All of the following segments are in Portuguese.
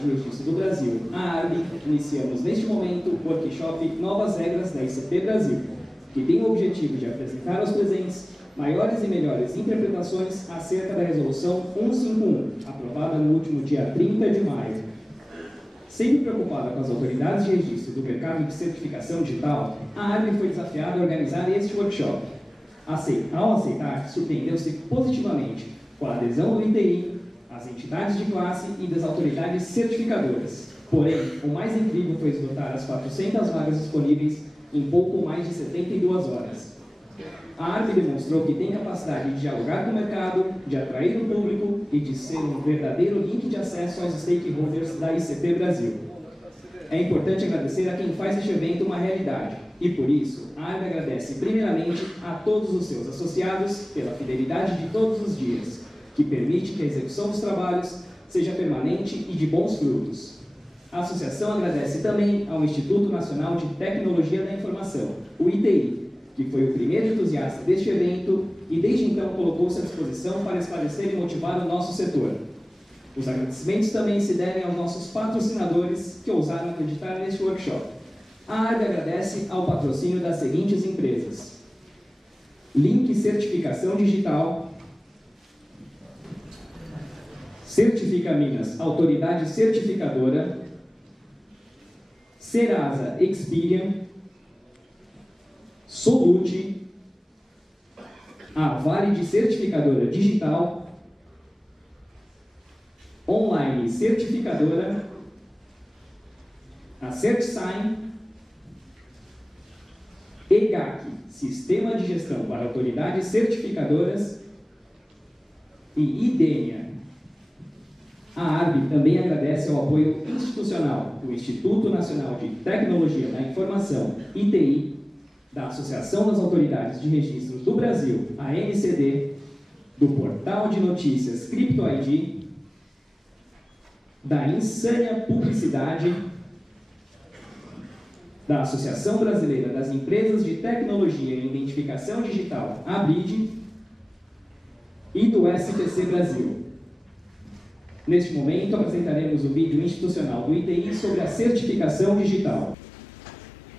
de Registro do Brasil, a ARB, iniciamos neste momento o workshop Novas Regras da ICP Brasil, que tem o objetivo de apresentar aos presentes maiores e melhores interpretações acerca da Resolução 151, aprovada no último dia 30 de maio. Sempre preocupada com as autoridades de registro do mercado de certificação digital, a ARB foi desafiada a organizar este workshop. Ao aceitar, surpreendeu-se positivamente com a adesão do ITI, as entidades de classe e das autoridades certificadoras. Porém, o mais incrível foi esgotar as 400 vagas disponíveis em pouco mais de 72 horas. A ARB demonstrou que tem capacidade de dialogar com o mercado, de atrair o público e de ser um verdadeiro link de acesso aos stakeholders da ICP Brasil. É importante agradecer a quem faz este evento uma realidade e, por isso, a ARB agradece primeiramente a todos os seus associados pela fidelidade de todos os dias, que permite que a execução dos trabalhos seja permanente e de bons frutos. A associação agradece também ao Instituto Nacional de Tecnologia da Informação, o ITI, que foi o primeiro entusiasta deste evento e desde então colocou-se à disposição para esclarecer e motivar o nosso setor. Os agradecimentos também se devem aos nossos patrocinadores que ousaram acreditar neste workshop. A ARB agradece ao patrocínio das seguintes empresas: Link Certificação Digital, Certifica Minas, Autoridade Certificadora, Serasa Experian, Solute, a Vale de Certificadora Digital, Online Certificadora, a CertSign, EGAC, Sistema de Gestão para Autoridades Certificadoras, e IDENIA. A ARB também agradece ao apoio institucional do Instituto Nacional de Tecnologia da Informação, ITI, da Associação das Autoridades de Registros do Brasil, a ANCD, do Portal de Notícias CryptoID, da Insânia Publicidade, da Associação Brasileira das Empresas de Tecnologia e Identificação Digital, ABRID, e do SPC Brasil. Neste momento, apresentaremos o vídeo institucional do ITI sobre a certificação digital.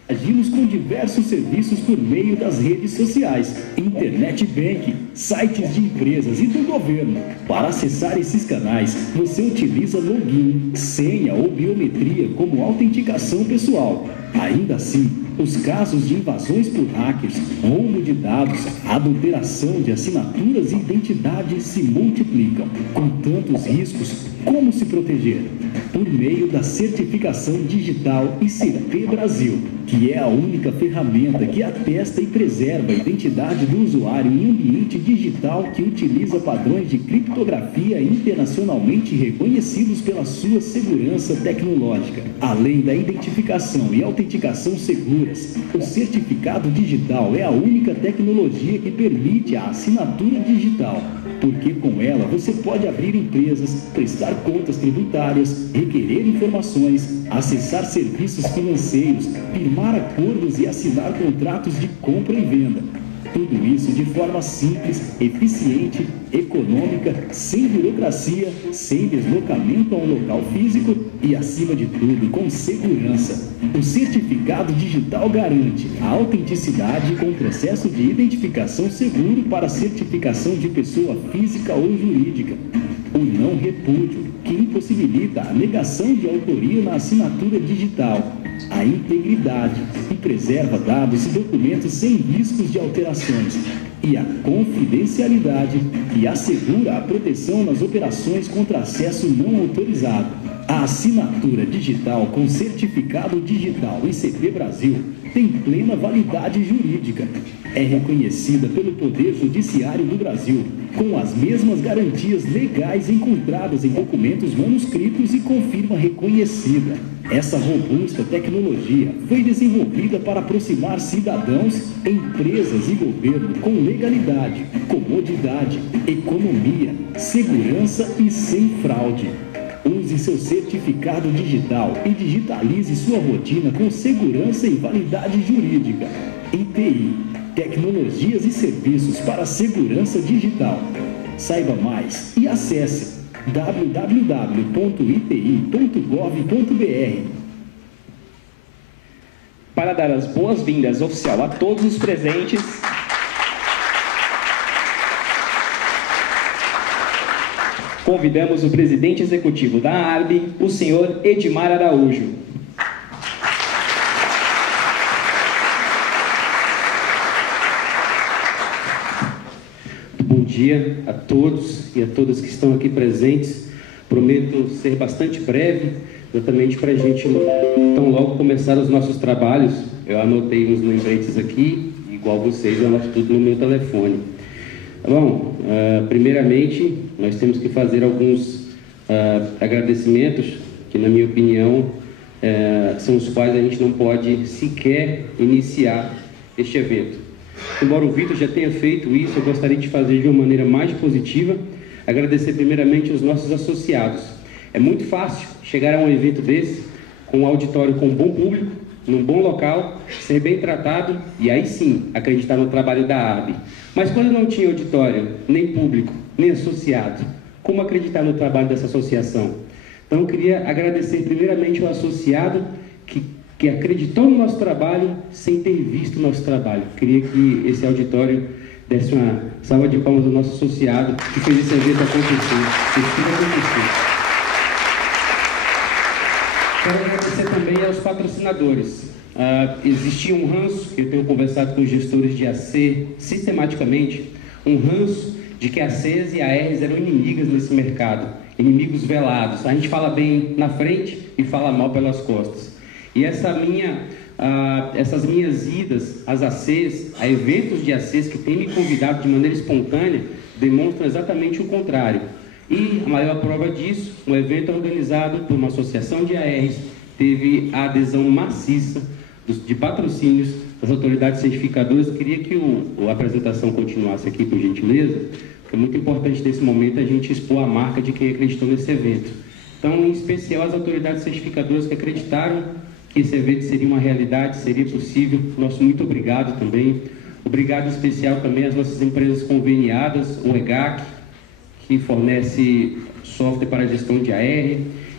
Agimos com diversos serviços por meio das redes sociais, internet banking, sites de empresas e do governo. Para acessar esses canais, você utiliza login, senha ou biometria como autenticação pessoal. Ainda assim, os casos de invasões por hackers, roubo de dados, adulteração de assinaturas e identidade se multiplicam. Com tantos riscos, como se proteger? Por meio da certificação digital ICP Brasil, que é a única ferramenta que atesta e preserva a identidade do usuário em ambiente digital que utiliza padrões de criptografia internacionalmente reconhecidos pela sua segurança tecnológica. Além da identificação e autenticação seguras, o certificado digital é a única tecnologia que permite a assinatura digital, porque com ela você pode abrir empresas, prestar contas tributárias, requerer informações, acessar serviços financeiros, firmar acordos e assinar contratos de compra e venda. Tudo isso de forma simples, eficiente, econômica, sem burocracia, sem deslocamento a um local físico e, acima de tudo, com segurança. O certificado digital garante a autenticidade com processo de identificação seguro para certificação de pessoa física ou jurídica. O não repúdio, que impossibilita a negação de autoria na assinatura digital. A integridade, que preserva dados e documentos sem riscos de alterações. E a confidencialidade, que assegura a proteção nas operações contra acesso não autorizado. A assinatura digital com certificado digital ICP Brasil tem plena validade jurídica. É reconhecida pelo Poder Judiciário do Brasil, com as mesmas garantias legais encontradas em documentos manuscritos e com firma reconhecida. Essa robusta tecnologia foi desenvolvida para aproximar cidadãos, empresas e governo com legalidade, comodidade, economia, segurança e sem fraude. Use seu certificado digital e digitalize sua rotina com segurança e validade jurídica. ITI, tecnologias e serviços para segurança digital. Saiba mais e acesse www.iti.gov.br. Para dar as boas-vindas oficial a todos os presentes, convidamos o presidente executivo da ARB, o senhor Edmar Araújo. Bom dia a todos e a todas que estão aqui presentes. Prometo ser bastante breve, exatamente para a gente tão logo começar os nossos trabalhos. Eu anotei uns lembretes aqui, igual vocês, eu anoto tudo no meu telefone. Bom, primeiramente, nós temos que fazer alguns agradecimentos, que na minha opinião, são os quais a gente não pode sequer iniciar este evento. Embora o Vitor já tenha feito isso, eu gostaria de fazer de uma maneira mais positiva, agradecer primeiramente aos nossos associados. É muito fácil chegar a um evento desse, com um auditório com um bom público, num bom local, ser bem tratado e aí sim acreditar no trabalho da ARB. Mas quando não tinha auditório, nem público, nem associado, como acreditar no trabalho dessa associação? Então eu queria agradecer primeiramente ao associado que acreditou no nosso trabalho sem ter visto o nosso trabalho. Queria que esse auditório desse uma salva de palmas ao nosso associado que fez esse evento acontecer. Quero agradecer também aos patrocinadores. Existia um ranço, que eu tenho conversado com os gestores de AC sistematicamente, um ranço de que as Cs e ARs eram inimigas nesse mercado, inimigos velados. A gente fala bem na frente e fala mal pelas costas. E essas minhas idas às ACs, a eventos de ACs que têm me convidado de maneira espontânea, demonstram exatamente o contrário. E a maior prova disso, um evento organizado por uma associação de ARs, teve a adesão maciça de patrocínios das autoridades certificadoras. Eu queria que a apresentação continuasse aqui, por gentileza, porque é muito importante nesse momento a gente expor a marca de quem acreditou nesse evento. Então, em especial, as autoridades certificadoras que acreditaram que esse evento seria uma realidade, seria possível. Nosso muito obrigado também. Obrigado especial também às nossas empresas conveniadas, o EGAC, que fornece software para a gestão de AR,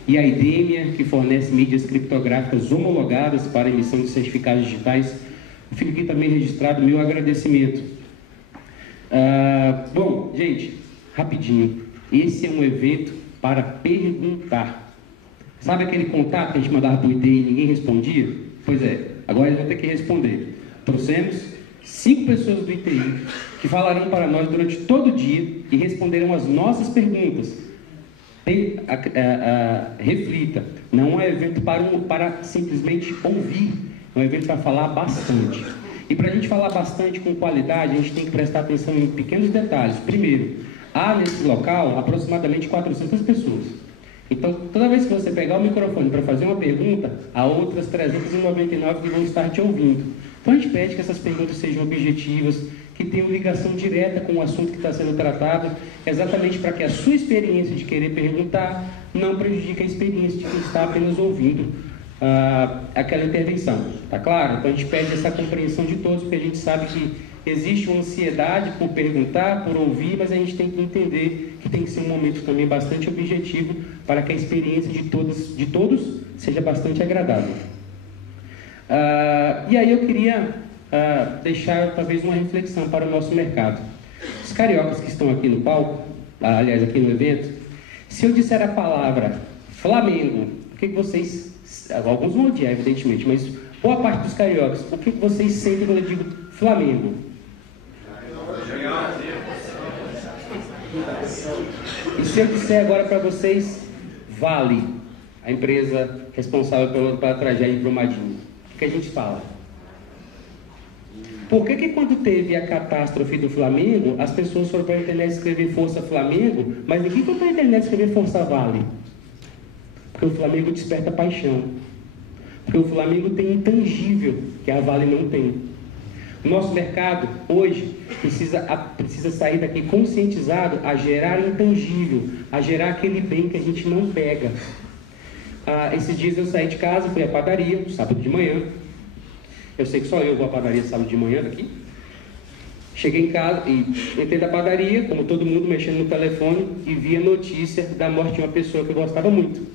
e a IDEMIA, que fornece mídias criptográficas homologadas para emissão de certificados digitais. Fica aqui também registrado o meu agradecimento. Bom, gente, rapidinho, esse é um evento para perguntar. Sabe aquele contato que a gente mandava para o ITI e ninguém respondia? Pois é, agora eles vão ter que responder. Trouxemos 5 pessoas do ITI que falarão para nós durante todo o dia e responderão as nossas perguntas. Reflita, não é um evento para simplesmente ouvir, é um evento para falar bastante. E para a gente falar bastante com qualidade, a gente tem que prestar atenção em pequenos detalhes. Primeiro, há nesse local aproximadamente 400 pessoas. Então, toda vez que você pegar o microfone para fazer uma pergunta, há outras 399 que vão estar te ouvindo. Então, a gente pede que essas perguntas sejam objetivas, que tenham ligação direta com o assunto que está sendo tratado, exatamente para que a sua experiência de querer perguntar não prejudique a experiência de quem está apenas ouvindo aquela intervenção. Tá claro? Então, a gente pede essa compreensão de todos, porque a gente sabe que existe uma ansiedade por perguntar, por ouvir, mas a gente tem que entender que tem que ser um momento também bastante objetivo para que a experiência de todos seja bastante agradável. E aí eu queria deixar talvez uma reflexão para o nosso mercado. Os cariocas que estão aqui no palco, aliás aqui no evento, se eu disser a palavra Flamengo, o que vocês, alguns vão odiar evidentemente, mas boa parte dos cariocas, o que vocês sentem quando eu digo Flamengo? E se eu disser agora para vocês Vale, a empresa responsável pela tragédia de Brumadinho, o que a gente fala? Por que quando teve a catástrofe do Flamengo, as pessoas foram para a internet escrever Força Flamengo, mas ninguém foi para a internet escrever Força Vale? Porque o Flamengo desperta paixão. Porque o Flamengo tem intangível que a Vale não tem. O nosso mercado, hoje, precisa sair daqui conscientizado a gerar intangível, a gerar aquele bem que a gente não pega. Esses dias eu saí de casa, fui à padaria, sábado de manhã. Eu sei que só eu vou à padaria sábado de manhã daqui. Cheguei em casa e entrei da padaria, como todo mundo, mexendo no telefone, e vi a notícia da morte de uma pessoa que eu gostava muito,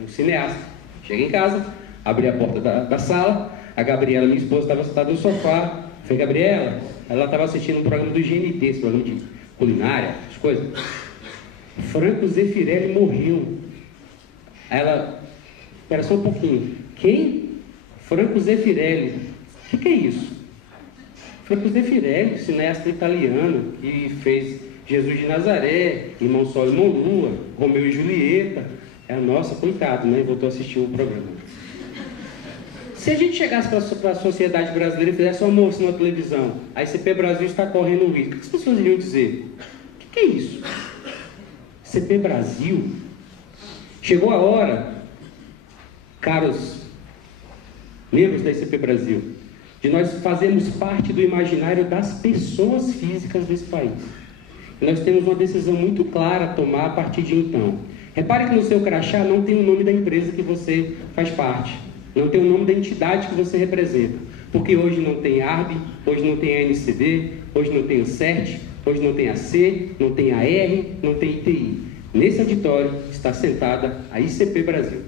um cineasta. Cheguei em casa, abri a porta da sala, a Gabriela, minha esposa, estava sentada no sofá. Falei, Gabriela, ela estava assistindo um programa do GNT, esse programa de culinária, as coisas. Franco Zeffirelli morreu. Ela, espera só um pouquinho. Quem? Franco Zeffirelli. O que é isso? Franco Zeffirelli, cineasta italiano, que fez Jesus de Nazaré, Irmão Sol e Irmão Lua, Romeu e Julieta. Nossa, coitado, né? Voltou a assistir o programa. Se a gente chegasse para a sociedade brasileira e fizesse um almoço na televisão, a ICP Brasil está correndo o risco, o que as pessoas iriam dizer? O que é isso? ICP Brasil? Chegou a hora, caros membros da ICP Brasil, de nós fazermos parte do imaginário das pessoas físicas desse país. E nós temos uma decisão muito clara a tomar a partir de então. Repare que no seu crachá não tem o nome da empresa que você faz parte, não tem o nome da entidade que você representa, porque hoje não tem ARB, hoje não tem ANCD, hoje não tem o CERT, hoje não tem a C, não tem a R, não tem ITI. Nesse auditório está sentada a ICP Brasil.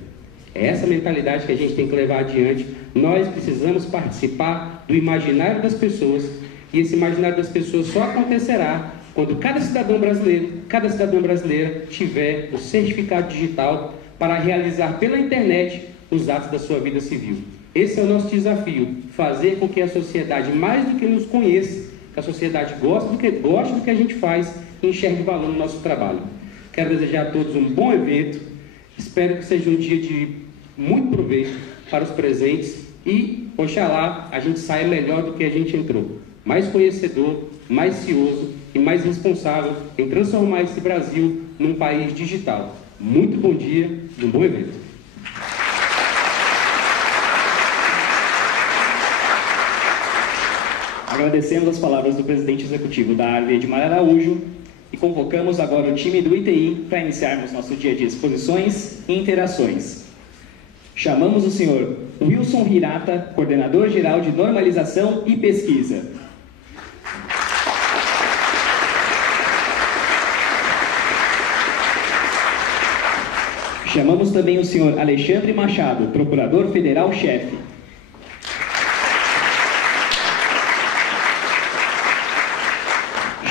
É essa mentalidade que a gente tem que levar adiante. Nós precisamos participar do imaginário das pessoas, e esse imaginário das pessoas só acontecerá quando cada cidadão brasileiro, cada cidadã brasileira tiver o certificado digital para realizar pela internet os atos da sua vida civil. Esse é o nosso desafio, fazer com que a sociedade, mais do que nos conheça, que a sociedade goste do que a gente faz e enxergue valor no nosso trabalho. Quero desejar a todos um bom evento, espero que seja um dia de muito proveito para os presentes e, oxalá, a gente saia melhor do que a gente entrou. Mais conhecedor, mais cioso e mais responsável em transformar esse Brasil num país digital. Muito bom dia e um bom evento. Agradecemos as palavras do presidente executivo da ARB, Edmar Araújo, e convocamos agora o time do ITI para iniciarmos nosso dia de exposições e interações. Chamamos o senhor Wilson Hirata, coordenador geral de normalização e pesquisa. Chamamos também o senhor Alexandre Machado, procurador federal-chefe.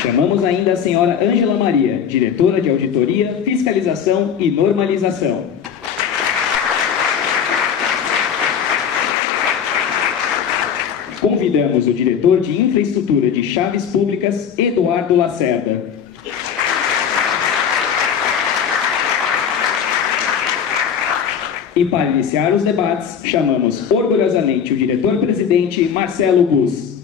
Chamamos ainda a senhora Ângela Maria, diretora de Auditoria, Fiscalização e Normalização. Convidamos o diretor de Infraestrutura de Chaves Públicas, Eduardo Lacerda. E para iniciar os debates, chamamos orgulhosamente o diretor-presidente Marcelo Bus.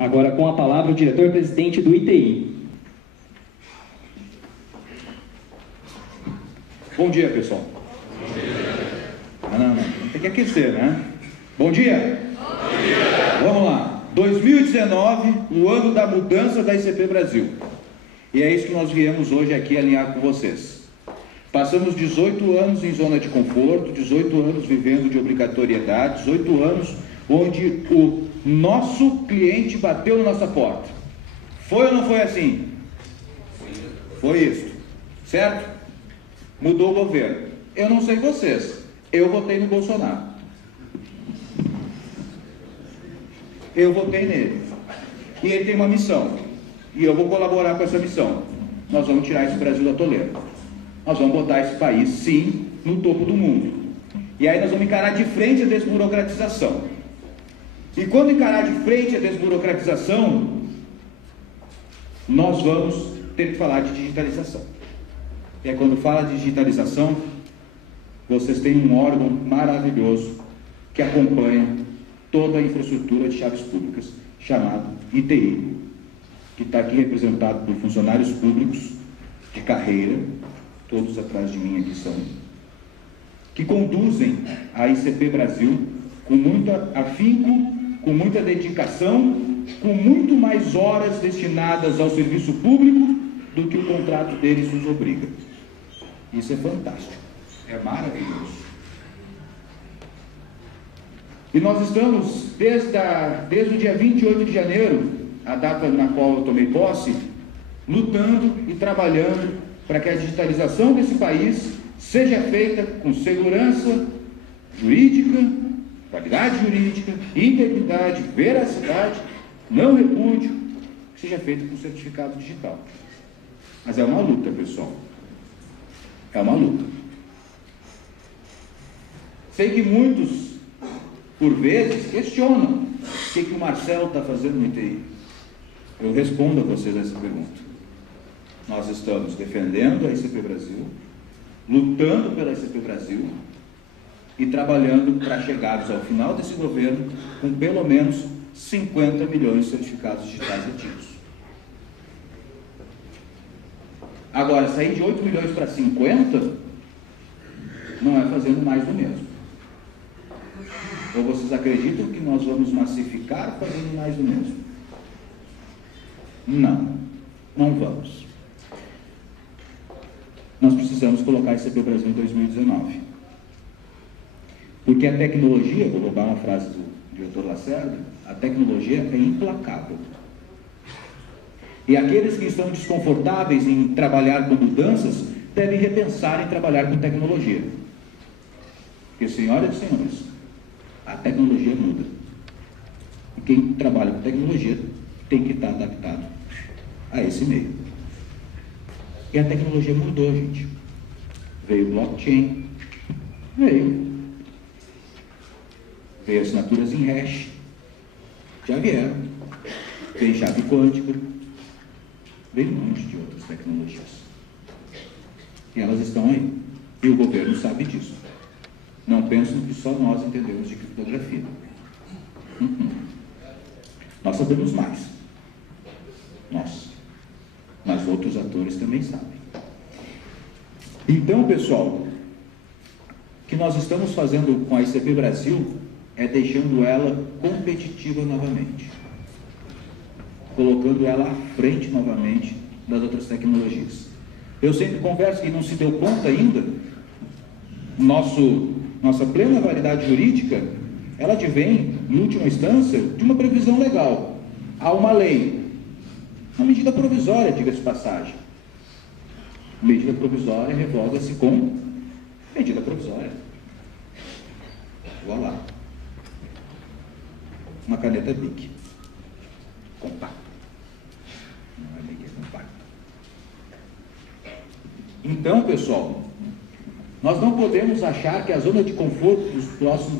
Agora com a palavra o diretor-presidente do ITI. Bom dia, pessoal. Bom dia. Não, tem que aquecer, né? Bom dia. Bom dia. Vamos lá. 2019, o ano da mudança da ICP Brasil. E é isso que nós viemos hoje aqui alinhar com vocês. Passamos 18 anos em zona de conforto, 18 anos vivendo de obrigatoriedade, 18 anos onde o nosso cliente bateu na nossa porta. Foi ou não foi assim? Foi isso, certo? Mudou o governo. Eu não sei vocês, eu votei no Bolsonaro. Eu votei nele. E ele tem uma missão. E eu vou colaborar com essa missão. Nós vamos tirar esse Brasil da toleira. Nós vamos botar esse país, sim, no topo do mundo. E aí nós vamos encarar de frente a desburocratização. E quando encarar de frente a desburocratização, nós vamos ter que falar de digitalização. E aí quando fala de digitalização, vocês têm um órgão maravilhoso que acompanha toda a infraestrutura de chaves públicas, chamado ITI, que está aqui representado por funcionários públicos de carreira, todos atrás de mim aqui são, que conduzem a ICP Brasil com muito afinco, com muita dedicação, com muito mais horas destinadas ao serviço público do que o contrato deles nos obriga. Isso é fantástico, é maravilhoso. E nós estamos, desde o dia 28 de janeiro, a data na qual eu tomei posse, lutando e trabalhando para que a digitalização desse país seja feita com segurança jurídica, qualidade jurídica, integridade, veracidade, não repúdio, que seja feita com certificado digital. Mas é uma luta, pessoal. É uma luta. Sei que muitos, por vezes, questionam o que o Marcelo está fazendo no ITI. Eu respondo a vocês essa pergunta. Nós estamos defendendo a ICP Brasil, lutando pela ICP Brasil e trabalhando para chegarmos ao final desse governo com pelo menos 50 milhões de certificados digitais ativos. Agora, sair de 8 milhões para 50 não é fazendo mais do mesmo. Ou vocês acreditam que nós vamos massificar fazendo mais do mesmo? Não, não vamos. Nós precisamos colocar ICP Brasil em 2019. Porque a tecnologia, vou roubar uma frase do diretor Lacerda, a tecnologia é implacável. E aqueles que estão desconfortáveis em trabalhar com mudanças, devem repensar em trabalhar com tecnologia. Porque, senhoras e senhores, a tecnologia muda. E quem trabalha com tecnologia tem que estar adaptado a esse meio. E a tecnologia mudou, gente. Veio blockchain, veio assinaturas em hash, já vieram, veio chave quântica, veio um monte de outras tecnologias. E elas estão aí. E o governo sabe disso. Não pensam que só nós entendemos de criptografia. Nós sabemos mais. Nós. Mas outros atores também sabem. Então, pessoal, o que nós estamos fazendo com a ICP Brasil é deixando ela competitiva novamente. Colocando ela à frente novamente das outras tecnologias. Eu sempre converso que não se deu conta ainda, nossa plena validade jurídica, ela advém, em última instância, de uma previsão legal. Há uma lei, uma medida provisória, diga-se de passagem. Medida provisória revoga-se com medida provisória. Vou lá. Uma caneta BIC. Compacto. Não é BIC, é compacto. Então, pessoal, nós não podemos achar que a zona de conforto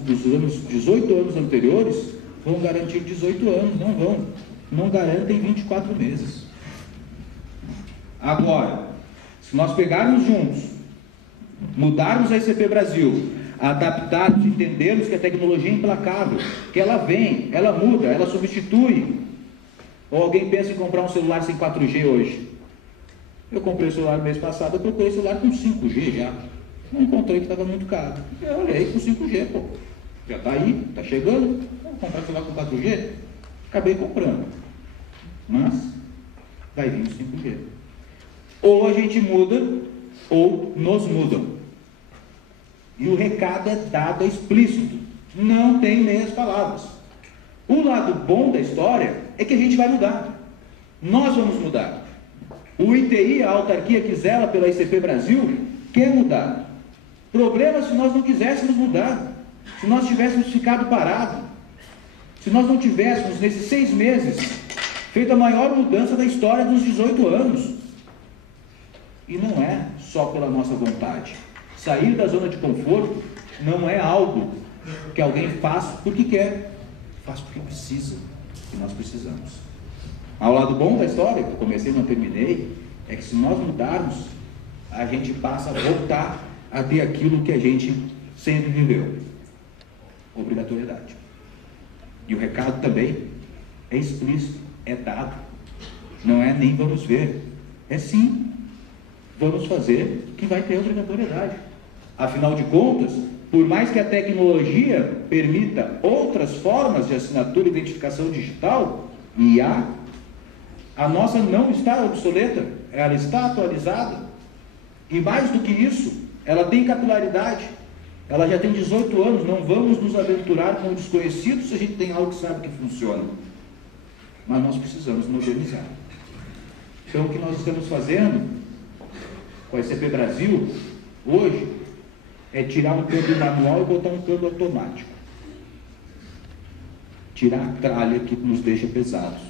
dos anos 18 anos anteriores vão garantir 18 anos. Não vão. Não garantem 24 meses. Agora, se nós pegarmos juntos, mudarmos a ICP Brasil, adaptarmos, entendermos que a tecnologia é implacável, que ela vem, ela muda, ela substitui. Ou alguém pensa em comprar um celular sem 4G hoje? Eu comprei o celular no mês passado, eu procurei celular com 5G já. Não encontrei que estava muito caro. Eu olhei com 5G, pô. Já está aí, está chegando. Vamos comprar celular com 4G? Acabei comprando. Mas vai vir o 5G. Ou a gente muda, ou nos mudam. E o recado é dado, é explícito. Não tem meias palavras. O lado bom da história é que a gente vai mudar. Nós vamos mudar. O ITI, a autarquia que zela pela ICP Brasil, quer mudar. Problema se nós não quiséssemos mudar. Se nós tivéssemos ficado parados. Se nós não tivéssemos, nesses 6 meses, feito a maior mudança da história dos 18 anos. E não é só pela nossa vontade. Sair da zona de conforto não é algo que alguém faz porque quer. Faz porque precisa. E nós precisamos. Ao lado bom da história, que eu comecei e não terminei, é que se nós mudarmos, a gente passa a voltar a ter aquilo que a gente sempre viveu. Obrigatoriedade. E o recado também é explícito, é dado. Não é nem vamos ver. É sim. Vamos fazer que vai ter obrigatoriedade. Afinal de contas, por mais que a tecnologia permita outras formas de assinatura e identificação digital, a nossa não está obsoleta, ela está atualizada. E mais do que isso, ela tem capilaridade. Ela já tem 18 anos, não vamos nos aventurar com o desconhecido se a gente tem algo que sabe que funciona. Mas nós precisamos modernizar. Então, o que nós estamos fazendo com a ICP Brasil, hoje, é tirar um câmbio manual e botar um câmbio automático. Tirar a tralha que nos deixa pesados.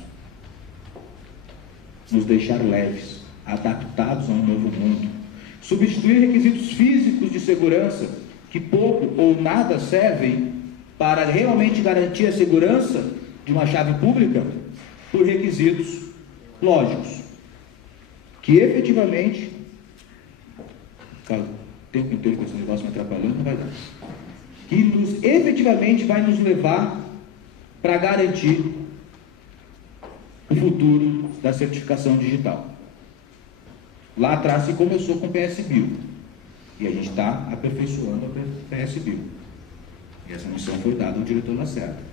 Nos deixar leves, adaptados a um novo mundo. Substituir requisitos físicos de segurança, que pouco ou nada servem para realmente garantir a segurança de uma chave pública, por requisitos lógicos, que efetivamente, o tempo inteiro com esse negócio me atrapalhando, não vai dar, que efetivamente vai nos levar para garantir o futuro da certificação digital. Lá atrás se começou com o PSBio, e a gente está aperfeiçoando o PSBio. E essa missão foi dada ao diretor Lacerda.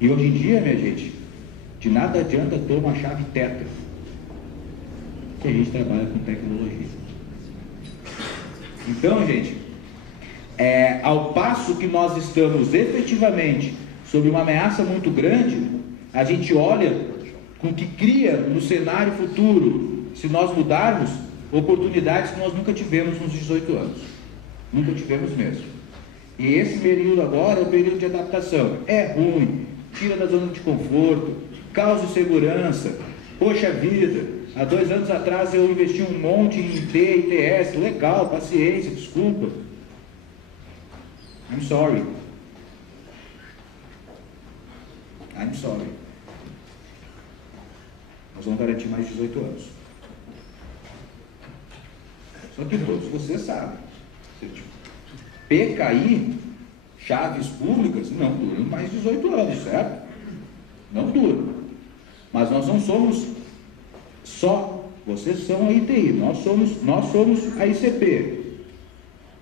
E hoje em dia, minha gente, de nada adianta ter uma chave tetra, que a gente trabalha com tecnologia. Então, gente, ao passo que nós estamos efetivamente sob uma ameaça muito grande, a gente olha com o que cria no cenário futuro, se nós mudarmos, oportunidades que nós nunca tivemos nos 18 anos. Nunca tivemos mesmo. E esse período agora é o período de adaptação. É ruim, tira da zona de conforto, causa insegurança. Poxa vida, há 2 anos atrás eu investi um monte em IT e ITS, legal, paciência, desculpa. I'm sorry. I'm sorry. Nós vamos garantir mais 18 anos. Só que todos vocês sabem. PKI, chaves públicas, não duram mais 18 anos, certo? Não duram. Mas nós não somos só, vocês são a ITI, nós somos a ICP.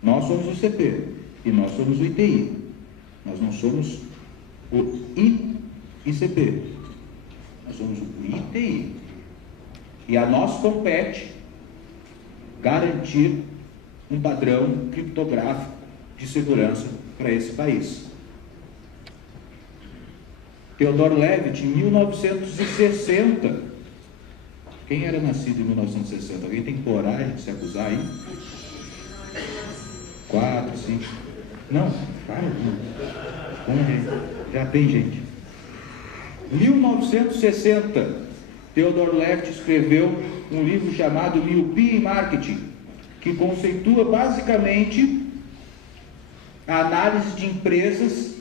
Nós somos o ICP e nós somos o ITI. Nós não somos o ICP. Nós somos o ITI. E a nós compete garantir um padrão criptográfico de segurança para esse país. Theodore Levitt, em 1960, quem era nascido em 1960? Alguém tem coragem de se acusar aí? 4, 5... Não, para. Vamos ver. Já tem gente. 1960, Theodore Levitt escreveu um livro chamado Miopia em Marketing, que conceitua basicamente a análise de empresas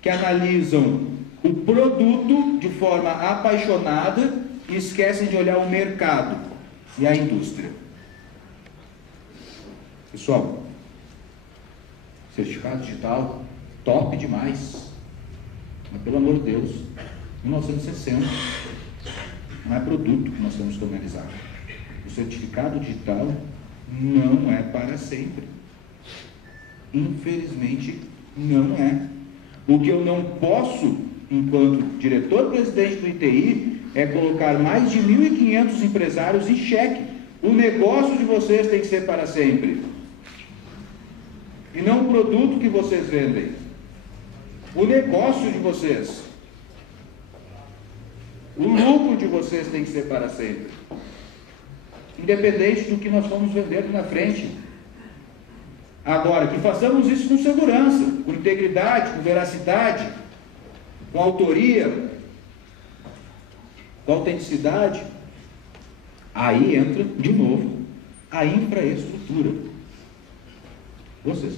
que analisam o produto de forma apaixonada e esquecem de olhar o mercado e a indústria. Pessoal, certificado digital, top demais. Mas pelo amor de Deus, 1960 não é produto que nós temos que analisar. O certificado digital não é para sempre. Infelizmente, não é. O que eu não posso, enquanto diretor-presidente do ITI, é colocar mais de 1.500 empresários em xeque. O negócio de vocês tem que ser para sempre. E não o produto que vocês vendem. O negócio de vocês. O lucro de vocês tem que ser para sempre. Independente do que nós vamos vender na frente. Agora, que façamos isso com segurança, com integridade, com veracidade, com autoria, com autenticidade. Aí entra, de novo, a infraestrutura. Vocês.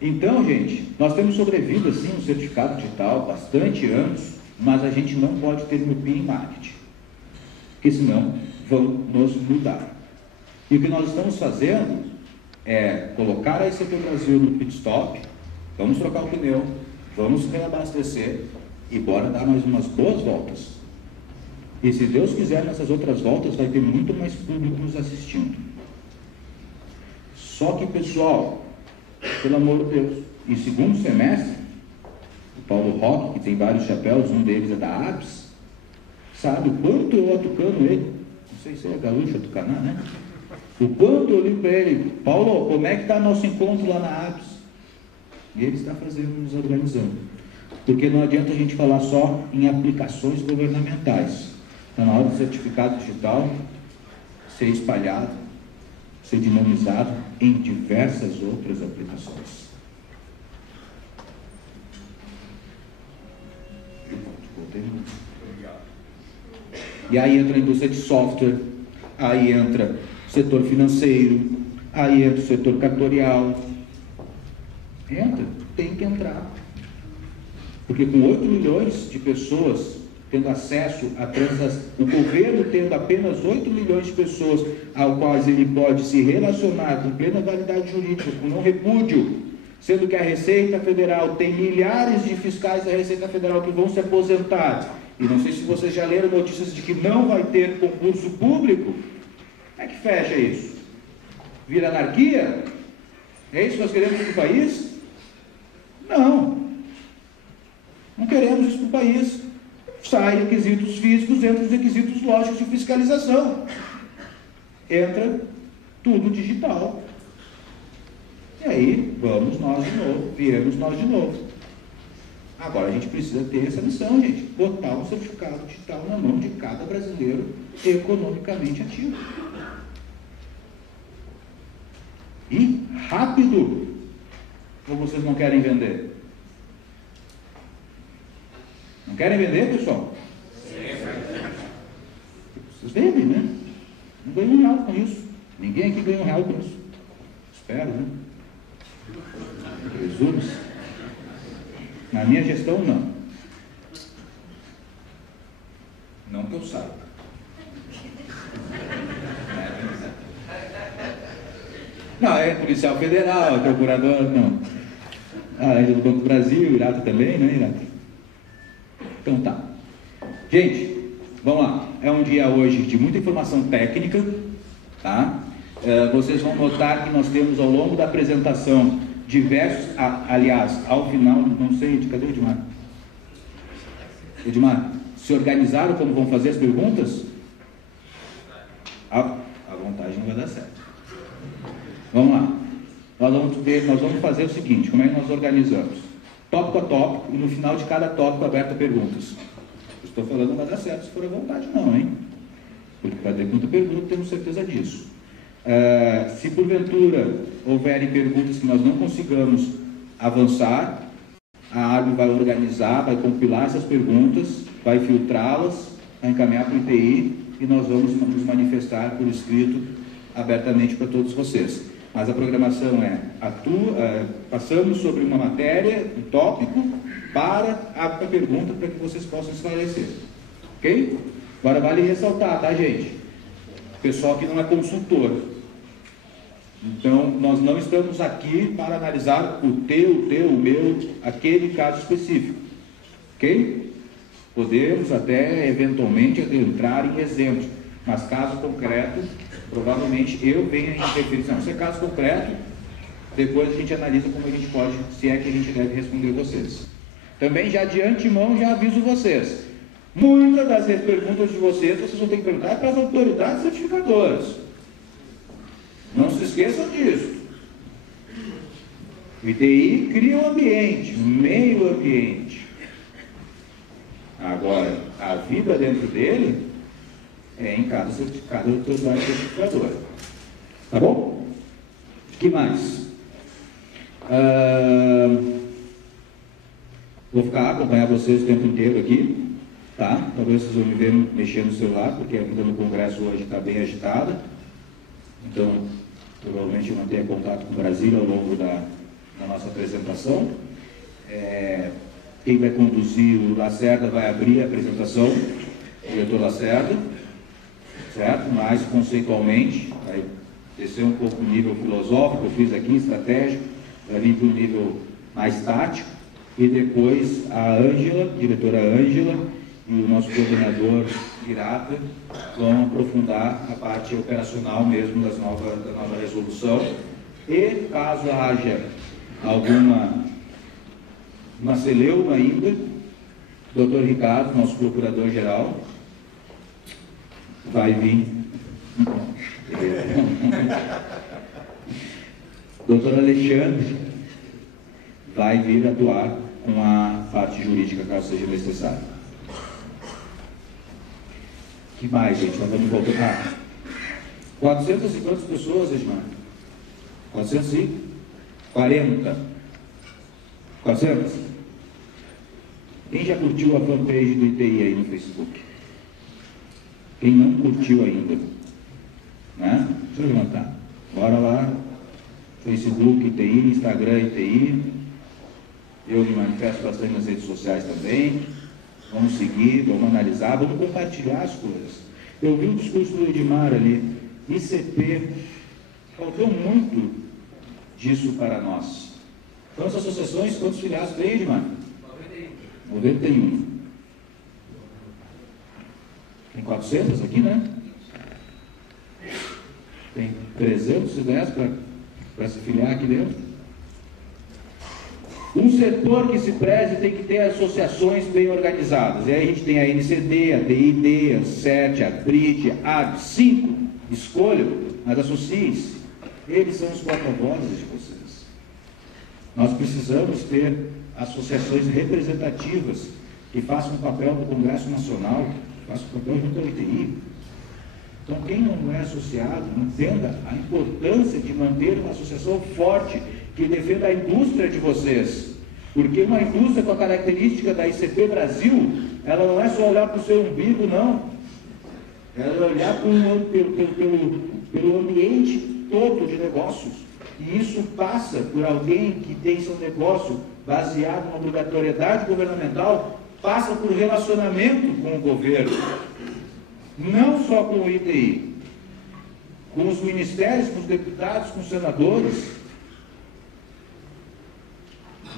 Então, gente, nós temos sobrevivido assim no certificado digital bastante anos, mas a gente não pode ter miopia em marketing, porque senão vão nos mudar. E o que nós estamos fazendo é colocar a ICP Brasil no pit stop, vamos trocar o pneu, vamos reabastecer e bora dar mais umas boas voltas. E se Deus quiser, nessas outras voltas vai ter muito mais público nos assistindo. Só que, pessoal, pelo amor de Deus, em segundo semestre, o Paulo Roque, que tem vários chapéus, um deles é da ABS, sabe o quanto eu atucano ele, não sei se é gaúcho atucanar, né? O quanto eu ligo para ele, Paulo, como é que está nosso encontro lá na APS? E ele está fazendo, nos organizando. Porque não adianta a gente falar só em aplicações governamentais. Está na hora do certificado digital ser espalhado, ser dinamizado em diversas outras aplicações. E aí entra a indústria de software, aí entra o setor financeiro, aí entra o setor cartorial. Entra, tem que entrar. Porque com 8 milhões de pessoas tendo acesso a transações, o governo tendo apenas 8 milhões de pessoas ao quais ele pode se relacionar com plena validade jurídica, com não repúdio, sendo que a Receita Federal tem milhares de fiscais da Receita Federal que vão se aposentar, e não sei se vocês já leram notícias de que não vai ter concurso público. Como é que fecha isso? Vira anarquia? É isso que nós queremos para o país? Não. Não queremos isso para o país. Sai requisitos físicos, entra os requisitos lógicos de fiscalização. Entra tudo digital. E aí, vamos nós de novo, viemos nós de novo. Agora a gente precisa ter essa missão, gente. Botar um certificado digital na mão de cada brasileiro economicamente ativo. E rápido. Ou vocês não querem vender? Não querem vender, pessoal? Vocês vendem, né? Não ganham um real com isso. Ninguém aqui ganha um real com isso. Espero, né? Presume-se. Na minha gestão, não. Não que eu saiba. Não, é policial federal, é procurador, não. É do Banco do Brasil, Irata também, né, Irata? Então tá. Gente, vamos lá. É um dia hoje de muita informação técnica, tá? Vocês vão notar que nós temos ao longo da apresentação diversos, aliás, ao final, não sei, cadê o Edmar? Edmar, se organizaram como vão fazer as perguntas? A vontade não vai dar certo. Vamos lá. Nós vamos fazer o seguinte, como é que nós organizamos? Tópico a tópico, e no final de cada tópico aberto a perguntas. Eu estou falando não vai dar certo se for à vontade não, hein? Porque para ter muita pergunta, temos certeza disso. Se porventura houverem perguntas que nós não consigamos avançar, a ARB vai organizar, vai compilar essas perguntas, vai filtrá-las, vai encaminhar para o ITI e nós vamos nos manifestar por escrito abertamente para todos vocês. Mas a programação passamos sobre uma matéria, um tópico, para a pergunta para que vocês possam esclarecer. Ok? Agora vale ressaltar, tá, gente? O pessoal aqui não é consultor. Então, nós não estamos aqui para analisar o teu, o meu, aquele caso específico. Ok? Podemos até, eventualmente, entrar em exemplos, mas caso concreto, provavelmente eu venha em interferir. Não, se é caso concreto, depois a gente analisa como a gente pode, se é que a gente deve responder vocês. Também, já de antemão, já aviso vocês. Muitas das perguntas de vocês vão ter que perguntar para as autoridades certificadoras. Não se esqueçam disso. O ITI cria um ambiente, meio ambiente. Agora, a vida dentro dele é em cada autoridade certificadora. Tá bom? O que mais? Vou acompanhar vocês o tempo inteiro aqui. Tá? Talvez vocês vão me ver mexendo no celular, porque a vida no Congresso hoje está bem agitada. Então, provavelmente eu mantenha contato com o Brasília ao longo da nossa apresentação. Quem vai conduzir, o Lacerda vai abrir a apresentação, o diretor Lacerda, certo? Mais conceitualmente, vai descer um pouco o nível filosófico, eu fiz aqui, estratégico, vai vir para um nível mais tático, e depois a Ângela, diretora Ângela, e o nosso coordenador Irata vão aprofundar a parte operacional mesmo da nova resolução. E caso haja uma celeuma ainda, o doutor Ricardo, nosso procurador-geral, vai vir. Doutor Alexandre vai vir atuar com a parte jurídica, caso seja necessário. Que mais, gente? Nós vamos voltar. 400 e quantas pessoas, Edmar? 440. 400? Quem já curtiu a fanpage do ITI aí no Facebook? Quem não curtiu ainda? Né? Deixa eu levantar. Bora lá. Facebook, ITI, Instagram, ITI. Eu me manifesto bastante nas redes sociais também. Vamos seguir, vamos analisar, vamos compartilhar as coisas. Eu vi o discurso do Edmar ali. ICP, faltou muito disso para nós. Quantas associações, quantos filiados tem, Edmar? 91. Tem 400 aqui, né? Tem 310 para se filiar aqui dentro. Um setor que se preze tem que ter associações bem organizadas. E aí a gente tem a NCD, a DID, a SET, a BRIT, a AB, 5. Escolham, mas associem-se. Eles são os porta-vozes de vocês. Nós precisamos ter associações representativas que façam o papel do Congresso Nacional, que façam o papel junto ao ITI. Então, quem não é associado, entenda a importância de manter uma associação forte que defenda a indústria de vocês. Porque uma indústria com a característica da ICP Brasil, ela não é só olhar para o seu umbigo, não. Ela é olhar pelo ambiente todo de negócios. E isso passa por alguém que tem seu negócio baseado na obrigatoriedade governamental, passa por relacionamento com o governo. Não só com o ITI, com os ministérios, com os deputados, com os senadores.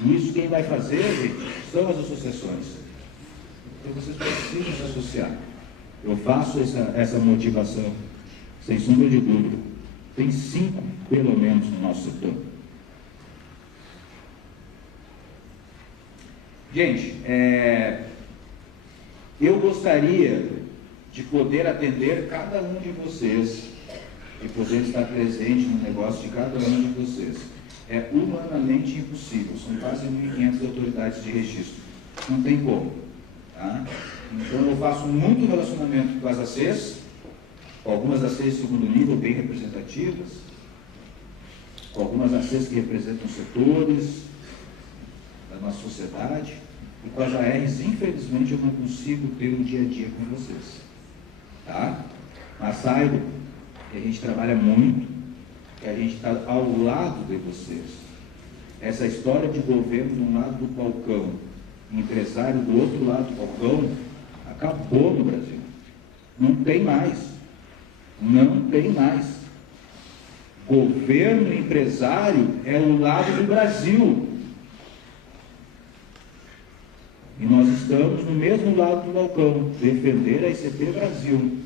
E isso quem vai fazer, gente, são as associações. Então vocês precisam se associar. Eu faço essa motivação, sem sombra de dúvida. Tem 5, pelo menos, no nosso setor. Gente, eu gostaria de poder atender cada um de vocês, de poder estar presente no negócio de cada um de vocês. É humanamente impossível, são quase 1.500 autoridades de registro. Não tem como. Tá? Então eu faço muito relacionamento com as ACs, com algumas ACs de segundo nível bem representativas, com algumas ACs que representam setores da nossa sociedade, e com as ARs, infelizmente, eu não consigo ter um dia a dia com vocês. Tá? Mas saibam que a gente trabalha muito, que a gente está ao lado de vocês. Essa história de governo de um lado do balcão, empresário do outro lado do balcão, acabou no Brasil. Não tem mais. Não tem mais. Governo empresário é o lado do Brasil. E nós estamos no mesmo lado do balcão, defender a ICP Brasil.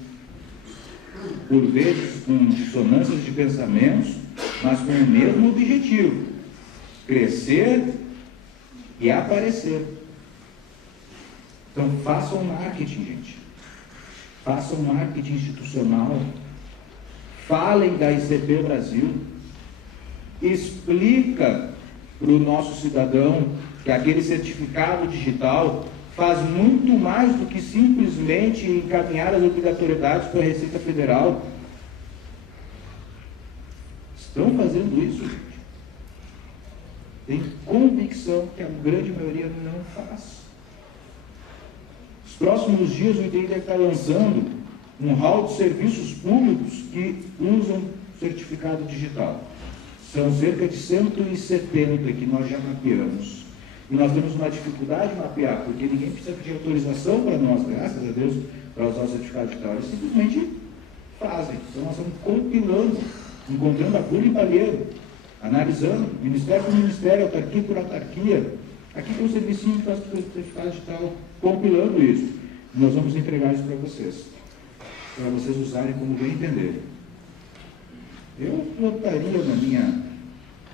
Por vezes com dissonâncias de pensamentos, mas com o mesmo objetivo: crescer e aparecer. Então façam marketing, gente. Façam marketing institucional. Falem da ICP Brasil. Explica para o nosso cidadão que aquele certificado digital faz muito mais do que simplesmente encaminhar as obrigatoriedades para a Receita Federal. Estão fazendo isso, gente. Tem convicção que a grande maioria não faz. Nos próximos dias o ITI deve estar lançando um hall de serviços públicos que usam certificado digital. São cerca de 170 que nós já mapeamos. E nós temos uma dificuldade de mapear, porque ninguém precisa pedir autorização para nós, graças a Deus, para usar o certificado digital. Eles simplesmente fazem. Então nós estamos compilando, encontrando agulha e palheiro, analisando, ministério por ministério, autarquia por autarquia. Aqui tem um servicinho que faz o certificado digital, compilando isso. E nós vamos entregar isso para vocês usarem como bem entender. Eu botaria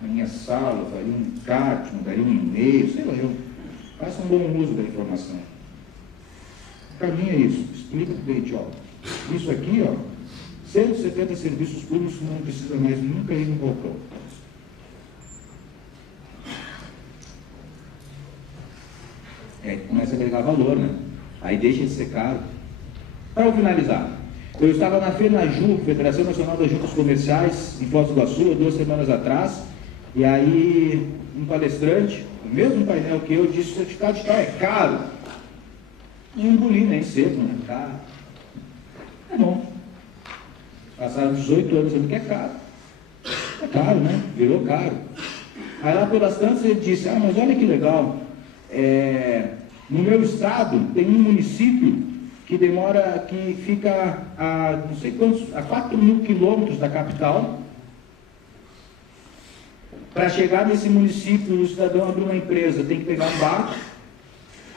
na minha sala, faria um chat, mandaria um e-mail, sei lá, eu faço um bom uso da informação. O caminho é isso, explica para o cliente, ó, Isso aqui, ó, 170 serviços públicos que não precisa mais nunca ir no balcão. Começa a agregar valor, né? Aí deixa de ser caro. Para eu finalizar, eu estava na FENAJU, Federação Nacional das Juntas Comerciais, em Foz do Iguaçu, 2 semanas atrás, e aí um palestrante, o mesmo painel que eu, disse: o certificado digital é caro. E engoli, nem seco, né? Caro. É bom. Passaram 18 anos dizendo que é caro. É caro, né? Virou caro. Aí lá pelas tantas ele disse: mas olha que legal. No meu estado tem um município que fica a não sei quantos, a 4.000 quilômetros da capital. Para chegar nesse município, o cidadão abre uma empresa, tem que pegar um barco.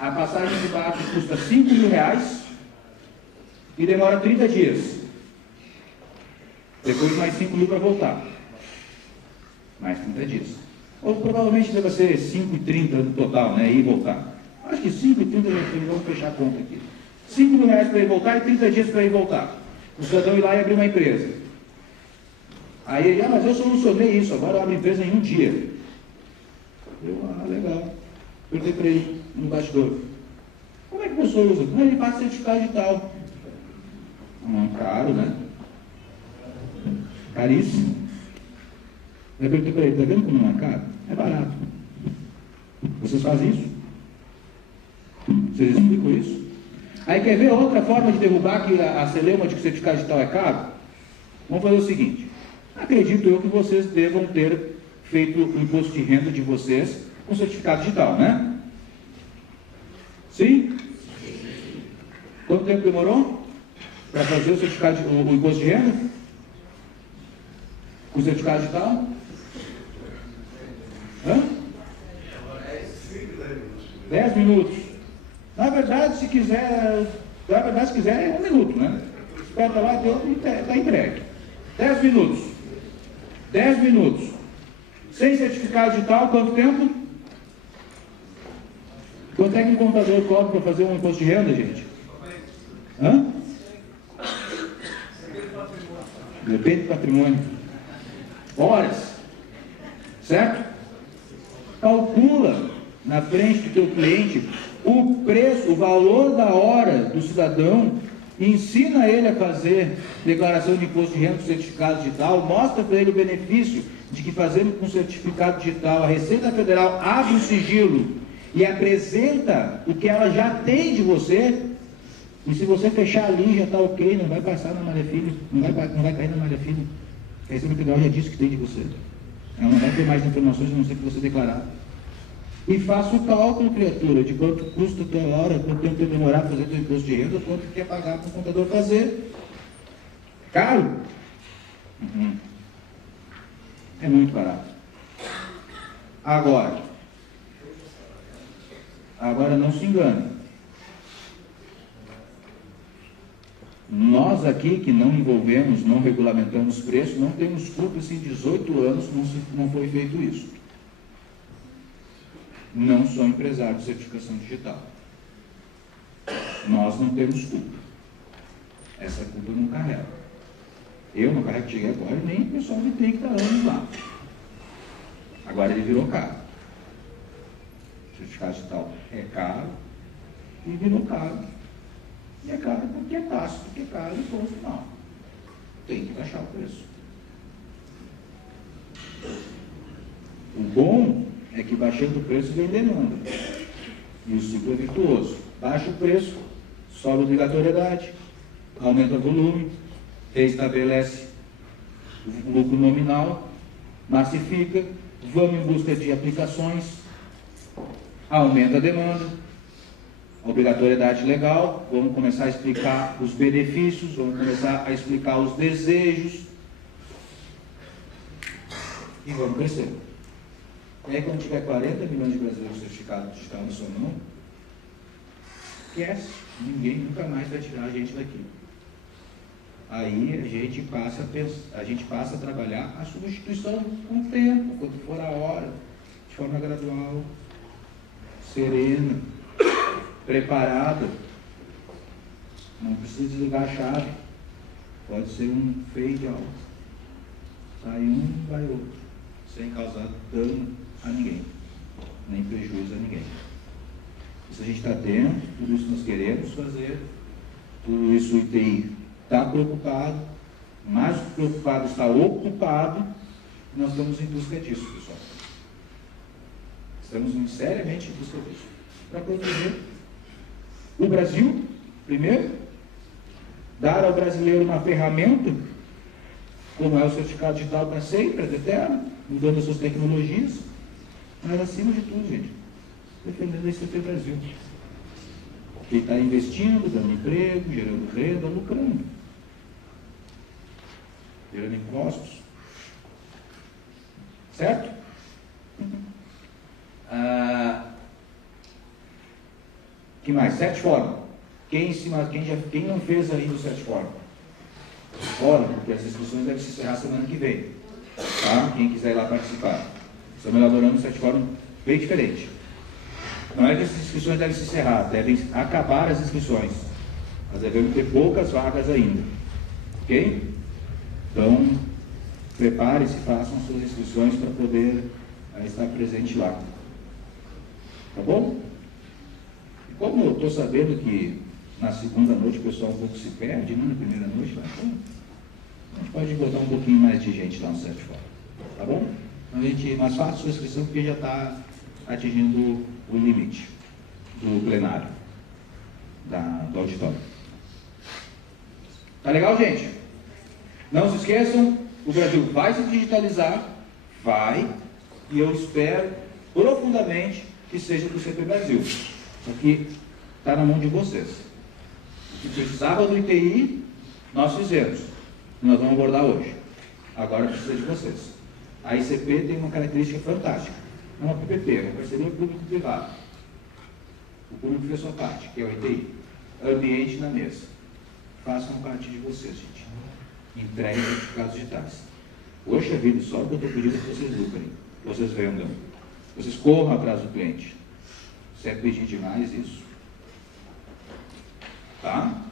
A passagem de barco custa R$5.000 e demora 30 dias. Depois mais 5.000 para voltar. Mais 30 dias. Ou provavelmente deve ser 5,30 no total, né? Ir e voltar. Acho que 5,30, vamos fechar a conta aqui. R$5.000 para ir voltar e 30 dias para ir voltar. O cidadão ir lá e abrir uma empresa. Aí ele: mas eu solucionei isso, agora eu abro a empresa em um dia. Eu: legal. Perguntei para ele no bastidor: como é que a pessoa usa? Ele faz certificado digital. Caro, né? Caríssimo. Eu perguntei para ele: está vendo como não é caro? É barato. Vocês fazem isso? Vocês explicam isso? Aí quer ver outra forma de derrubar que a celeuma de que o certificado digital é caro? Vamos fazer o seguinte: acredito eu que vocês devam ter feito o imposto de renda de vocês com certificado digital, né? Sim? Quanto tempo demorou para fazer o imposto de renda? Com certificado digital? 10 minutos. Na verdade, se quiser é 1 minuto, né? Espera lá, está entregue. 10 minutos. 10 minutos. Sem certificado digital, quanto tempo? Quanto é que o contador cobra para fazer um imposto de renda, gente? Depende do patrimônio. Horas. Certo? Calcula na frente do teu cliente o preço, o valor da hora do cidadão, ensina ele a fazer declaração de imposto de renda com certificado digital, mostra para ele o benefício de que fazendo com certificado digital a Receita Federal abre o sigilo e apresenta o que ela já tem de você, e se você fechar ali já está ok, não vai passar na Maria Filho, não vai cair na Maria Filho. A Receita Federal já disse o que tem de você. Ela não vai ter mais informações a não ser que você declarar. E faça o cálculo, criatura, de quanto custa a tua hora, quanto tempo vai demorar para fazer teu imposto de renda, quanto quer pagar para o contador fazer. Caro? É muito barato. Agora não se engane. Nós aqui que não envolvemos, não regulamentamos preço, não temos culpa se em 18 anos não foi feito isso. Não sou empresário de certificação digital. Nós não temos culpa. Essa culpa eu não carrego. Eu não carrego, cheguei agora, nem o pessoal que tem que estar anos lá. Agora ele virou caro. O certificado digital é caro e virou caro. E é caro porque é taxa, porque é caro e ponto final. Tem que baixar o preço. O bom é que baixando o preço vem demanda. E o ciclo é virtuoso. Baixa o preço, sobe a obrigatoriedade, aumenta o volume, restabelece o lucro nominal, massifica, vamos em busca de aplicações, aumenta a demanda, a obrigatoriedade legal, vamos começar a explicar os benefícios, vamos começar a explicar os desejos e vamos crescer. E aí, quando tiver 40 milhões de brasileiros certificados digital na sua mão, esquece, ninguém nunca mais vai tirar a gente daqui. Aí a gente passa a trabalhar a substituição com o tempo, quando for a hora, de forma gradual, serena, preparada. Não precisa precisa desligar a chave. Pode ser um fade out. Sai um, vai outro. Sem causar dano a ninguém. Nem prejuízo a ninguém. Isso a gente está atento, tudo isso nós queremos fazer. Tudo isso o ITI está preocupado. Mais preocupado está ocupado. E nós estamos em busca disso, pessoal. Estamos seriamente em busca disso. Para proteger o Brasil, primeiro, dar ao brasileiro uma ferramenta, como é o certificado digital para sempre, eterno, mudando as suas tecnologias, mas acima de tudo, gente, defendendo a ICP Brasil. Quem está investindo, dando emprego, gerando renda, lucrando, gerando impostos. Certo? Que mais? 7 fóruns. Quem não fez ainda o 7 fóruns? Fórum, porque as inscrições devem se encerrar semana que vem. Tá? Quem quiser ir lá participar. Estamos elaborando um 7 fórum bem diferente. Não é que as inscrições devem se encerrar, devem acabar as inscrições. Nós devemos ter poucas vagas ainda. Ok? Então, prepare-se, façam suas inscrições para poder estar presente lá. Tá bom? E como eu estou sabendo que na segunda noite o pessoal um pouco se perde, né? Na primeira noite, então, a gente pode botar um pouquinho mais de gente lá no 7 fórum. Tá bom? Mas faça sua inscrição porque já está atingindo o limite do plenário, do auditório. Tá legal, gente? Não se esqueçam, o Brasil vai se digitalizar, vai, e eu espero profundamente que seja do ICP Brasil, porque está na mão de vocês. O que precisava do ITI, nós fizemos, nós vamos abordar hoje. Agora precisa de vocês. A ICP tem uma característica fantástica, é uma PPP, uma parceria público-privada. O público fez sua parte, que é o ITI. Ambiente na mesa. Façam parte de vocês, gente. Entreguem certificados digitais. Poxa vida, só que eu estou pedindo que vocês lucrem, que vocês vendam, vocês corram atrás do cliente. Você é pedir demais isso? Tá?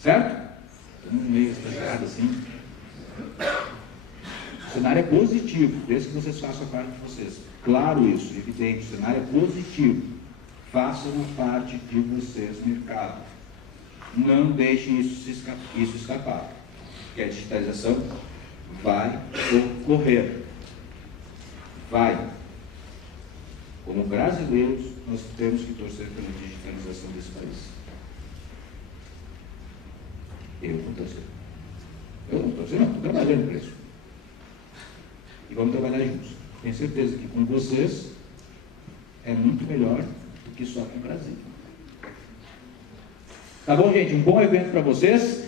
Certo? Estamos meio exagerado assim. O cenário é positivo, desde que vocês façam a parte de vocês. Claro isso, evidente, o cenário é positivo. Façam a parte de vocês, mercado. Não deixem isso escapar. Porque a digitalização vai ocorrer. Vai. Como brasileiros, nós temos que torcer pela digitalização desse país. Eu vou torcer. Eu não estou torcendo, não, estou trabalhando para isso. E vamos trabalhar juntos. Tenho certeza que com vocês é muito melhor do que só com o Brasil. Tá bom, gente? Um bom evento para vocês.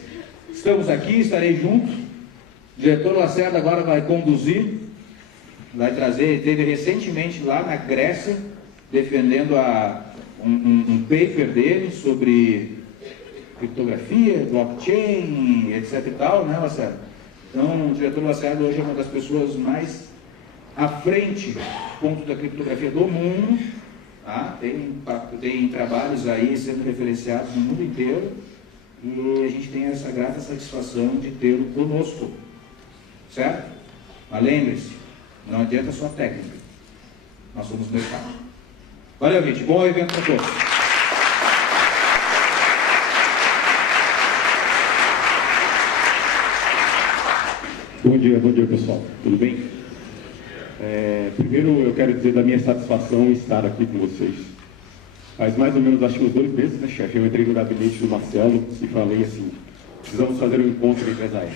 Estamos aqui, estarei junto. O diretor Lacerda agora vai conduzir, vai trazer, teve recentemente lá na Grécia, defendendo um paper dele sobre criptografia, blockchain, etc e tal, né, Lacerda? Então, o diretor Lacerda hoje é uma das pessoas mais à frente, ponto da criptografia do mundo, tá? Tem trabalhos aí sendo referenciados no mundo inteiro, e a gente tem essa grata satisfação de tê-lo conosco, certo? Mas lembre-se, não adianta só técnica, nós somos mercado. Valeu, gente, bom evento para todos. Bom dia pessoal, tudo bem? Primeiro eu quero dizer da minha satisfação em estar aqui com vocês. Faz mais ou menos, acho que uns 2 meses, né, chefe? Eu entrei no gabinete do Marcelo e falei assim, precisamos fazer um encontro empresarial.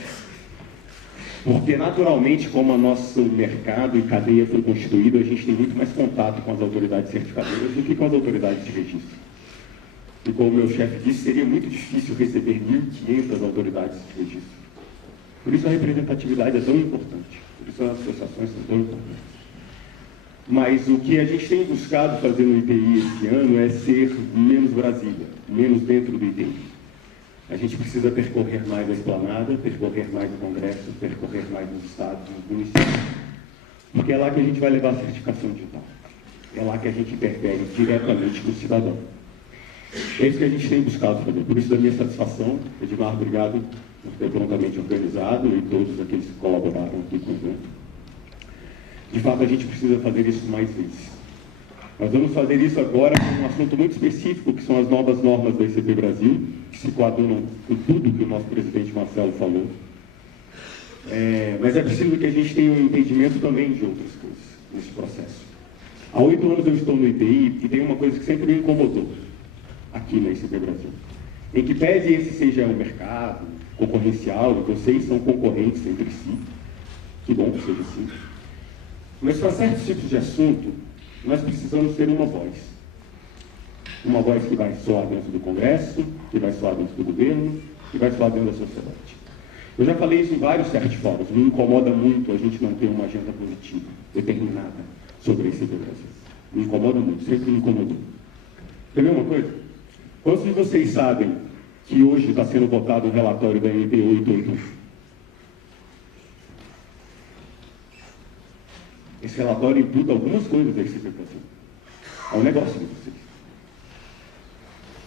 Porque naturalmente, como o nosso mercado e cadeia foi constituído, a gente tem muito mais contato com as autoridades certificadoras do que com as autoridades de registro. E como o meu chefe disse, seria muito difícil receber 1.500 autoridades de registro. Por isso a representatividade é tão importante, por isso as associações são tão importantes. Mas o que a gente tem buscado fazer no ITI esse ano é ser menos Brasília, menos dentro do ITI. A gente precisa percorrer mais a esplanada, percorrer mais o Congresso, percorrer mais os estados, os municípios, porque é lá que a gente vai levar a certificação digital. É lá que a gente interfere diretamente no cidadão. É isso que a gente tem buscado fazer. Por isso, da minha satisfação, Edmar, obrigado por ter prontamente organizado e todos aqueles que colaboraram aqui com o evento. De fato, a gente precisa fazer isso mais vezes. Nós vamos fazer isso agora com um assunto muito específico, que são as novas normas da ICP Brasil, que se coadunam com tudo que o nosso presidente Marcelo falou. Mas é preciso que a gente tenha um entendimento também de outras coisas nesse processo. Há 8 anos eu estou no ITI e tem uma coisa que sempre me incomodou aqui na ICP Brasil. Em que pese esse seja um mercado concorrencial, e vocês são concorrentes entre si, que bom que seja assim, mas para certos tipos de assunto, nós precisamos ter uma voz. Uma voz que vai soar dentro do Congresso, que vai soar dentro do governo, que vai soar dentro da sociedade. Eu já falei isso em vários fóruns. Me incomoda muito a gente não ter uma agenda positiva, determinada, sobre a ICP Brasil. Me incomoda muito, sempre me incomodou. Quer ver uma coisa? Quantos de vocês sabem que hoje está sendo votado um relatório da MP 881? Esse relatório imputa algumas coisas da ICP Brasil. É um negócio de vocês.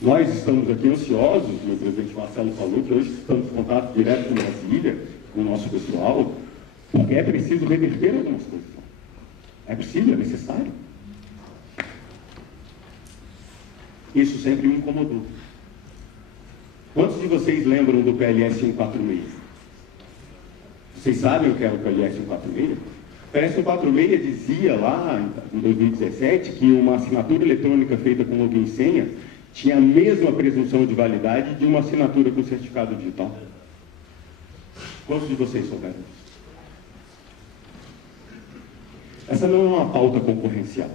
Nós estamos aqui ansiosos, meu presidente Marcelo falou que hoje estamos em contato direto com Brasília, com o nosso pessoal, porque é preciso reverter algumas coisas. É possível, é necessário. Isso sempre me incomodou. Quantos de vocês lembram do PLS 146? Vocês sabem o que é o PLS 146? O PLS 146 dizia lá, em 2017, que uma assinatura eletrônica feita com login e senha tinha a mesma presunção de validade de uma assinatura com certificado digital. Quantos de vocês souberam disso? Essa não é uma pauta concorrencial.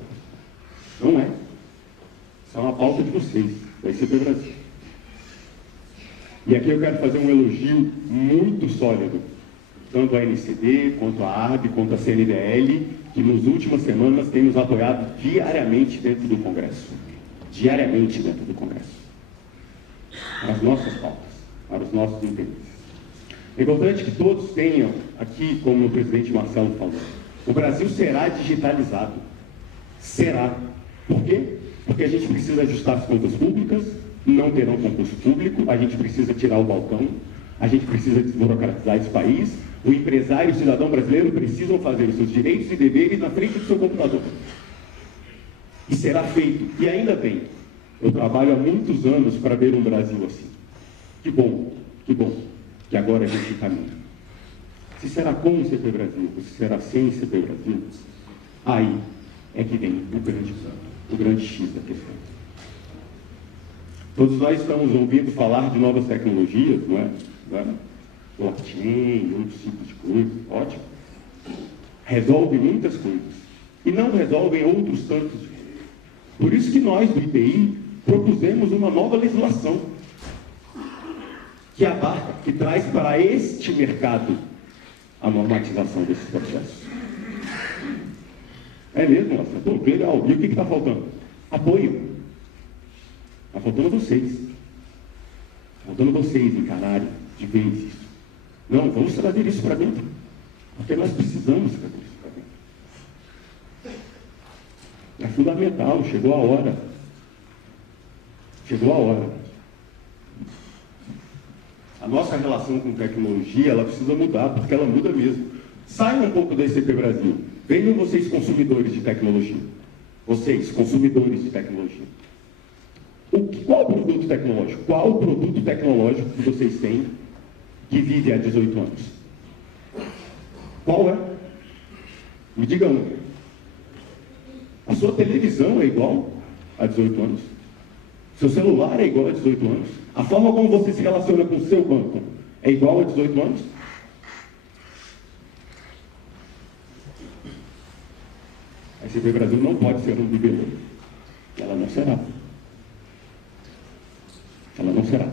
Não é. Essa é uma pauta de vocês, da ICP Brasil. E aqui eu quero fazer um elogio muito sólido, tanto à NCD, quanto à ARB, quanto à CNDL, que nas últimas semanas tem nos apoiado diariamente dentro do Congresso. Diariamente dentro do Congresso. Para as nossas pautas, para os nossos interesses. É importante que todos tenham, aqui, como o presidente Marcelo falou, o Brasil será digitalizado. Será. Por quê? Porque a gente precisa ajustar as contas públicas, não terão concurso público, a gente precisa tirar o balcão, a gente precisa desburocratizar esse país, o empresário e o cidadão brasileiro precisam fazer os seus direitos e deveres na frente do seu computador. E será feito. E ainda bem, eu trabalho há muitos anos para ver um Brasil assim. Que bom, que agora a gente caminha. Se será com o ICP Brasil, ou se será sem o ICP Brasil, aí é que vem o grande X da questão. Todos nós estamos ouvindo falar de novas tecnologias, não é? Blockchain, outros tipos de coisas, ótimo. Resolve muitas coisas. E não resolvem outros tantos. Por isso que nós, do ITI, propusemos uma nova legislação que abarca, que traz para este mercado a normatização desses processos. É mesmo, Marcelo? Pô, legal. E o que está faltando? Apoio. Está faltando vocês. Está faltando vocês encararem de vez isso. Não, vamos trazer isso para dentro. Porque nós precisamos trazer isso para dentro. É fundamental, chegou a hora. Chegou a hora. A nossa relação com tecnologia, ela precisa mudar, porque ela muda mesmo. Saiam um pouco da ICP Brasil. Venham vocês, consumidores de tecnologia. Vocês, consumidores de tecnologia. Qual produto tecnológico? Qual produto tecnológico que vocês têm que vive há 18 anos? Qual é? Me digam um. A sua televisão é igual a 18 anos? Seu celular é igual a 18 anos? A forma como você se relaciona com o seu banco é igual a 18 anos? A ICP Brasil não pode ser um bibelô. Ela não será. Ela não será.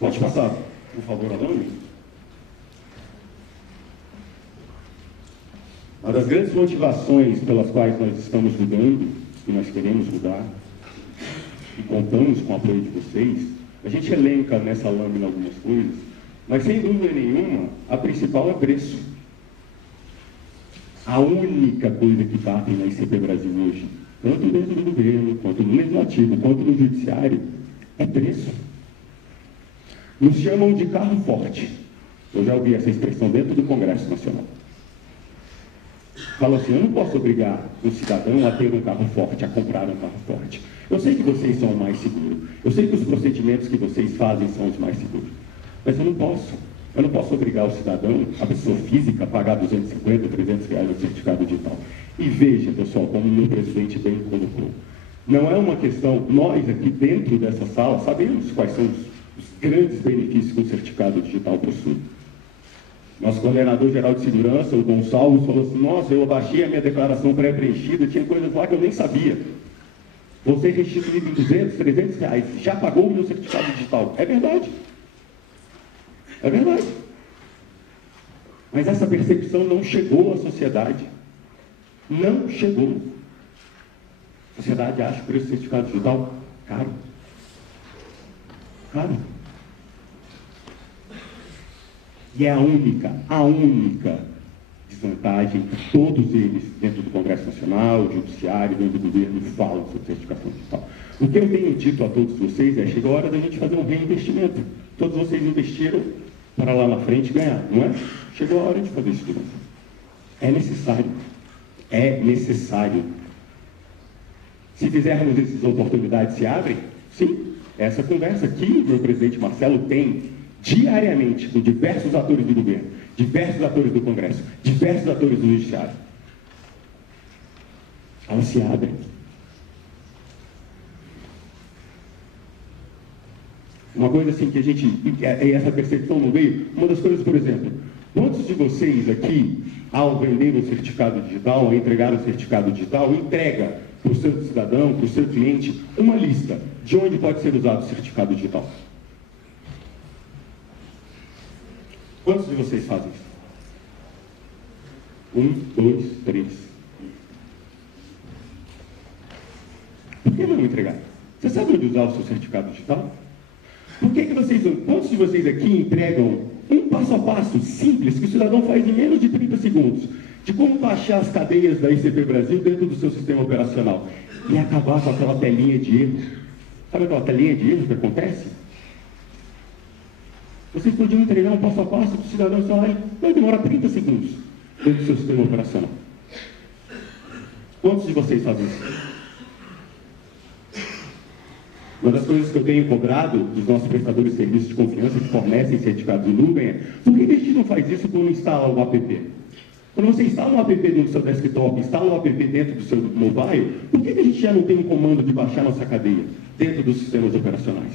Pode passar, por favor, Alane. Uma das grandes motivações pelas quais nós estamos mudando, e nós queremos mudar, e contamos com o apoio de vocês, a gente elenca nessa lâmina algumas coisas, mas sem dúvida nenhuma, a principal é preço. A única coisa que batem na ICP Brasil hoje tanto dentro do governo, quanto no legislativo, quanto no judiciário, é preço. Nos chamam de carro forte. Eu já ouvi essa expressão dentro do Congresso Nacional. Falam assim, eu não posso obrigar um cidadão a ter um carro forte, a comprar um carro forte. Eu sei que vocês são o mais seguros. Eu sei que os procedimentos que vocês fazem são os mais seguros. Mas eu não posso. Eu não posso obrigar o cidadão, a pessoa física, a pagar 250, 300 reais no certificado digital. E veja, pessoal, como o meu presidente bem colocou. Não é uma questão, nós aqui dentro dessa sala sabemos quais são os grandes benefícios que o certificado digital possui. Nosso coordenador-geral de segurança, o Gonçalves, falou assim, nossa, eu baixei a minha declaração pré-preenchida, tinha coisas lá que eu nem sabia. Você restituído em 200, 300 reais, já pagou o meu certificado digital. É verdade. É verdade. Mas essa percepção não chegou à sociedade. Não chegou. A sociedade acha o preço do certificado digital caro. Caro. E é a única desvantagem que todos eles, dentro do Congresso Nacional, Judiciário, dentro do governo, falam sobre certificação digital. O que eu tenho dito a todos vocês é, chegou a hora da gente fazer um reinvestimento. Todos vocês investiram para lá na frente ganhar, não é? Chegou a hora de fazer isso de novo. É necessário. É necessário. Se fizermos essas oportunidades se abrem, sim. Essa conversa aqui, meu presidente Marcelo tem diariamente com diversos atores do governo, diversos atores do Congresso, diversos atores do Judiciário. Elas se abrem. Uma coisa assim que a gente, essa percepção não veio, uma das coisas, por exemplo, quantos de vocês aqui, ao vender o certificado digital, ao entregar o certificado digital, entrega para o seu cidadão, para o seu cliente, uma lista de onde pode ser usado o certificado digital? Quantos de vocês fazem isso? 1, 2, 3. Por que não entregar? Você sabe onde usar o seu certificado digital? Por que vocês, quantos de vocês aqui entregam um passo a passo simples que o cidadão faz em menos de 30 segundos de como baixar as cadeias da ICP Brasil dentro do seu sistema operacional e acabar com aquela telinha de erro? Sabe aquela telinha de erro que acontece? Vocês podiam entregar um passo a passo para o cidadão e vai demorar 30 segundos dentro do seu sistema operacional. Quantos de vocês fazem isso? Uma das coisas que eu tenho cobrado dos nossos prestadores de serviços de confiança que fornecem certificados em nuvem é por que a gente não faz isso quando instala o app? Quando você instala um app dentro do seu desktop, instala um app dentro do seu mobile, por que a gente já não tem um comando de baixar nossa cadeia dentro dos sistemas operacionais?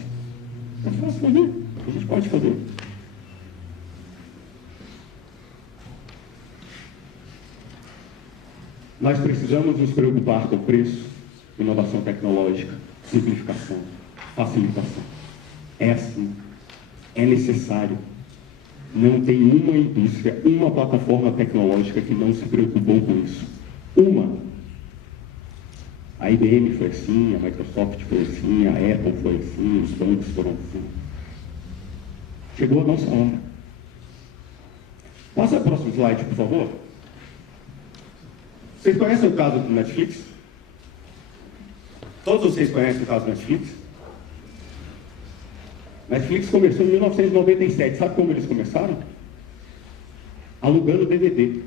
É fácil fazer. A gente pode fazer. Nós precisamos nos preocupar com preço, inovação tecnológica, simplificação, facilitação. É assim. É necessário. Não tem uma indústria, uma plataforma tecnológica que não se preocupou com isso. Uma. A IBM foi assim, a Microsoft foi assim, a Apple foi assim, os bancos foram assim. Chegou a nossa hora. Passa o próximo slide, por favor. Vocês conhecem o caso do Netflix? Todos vocês conhecem o caso do Netflix? Netflix começou em 1997. Sabe como eles começaram? Alugando DVD.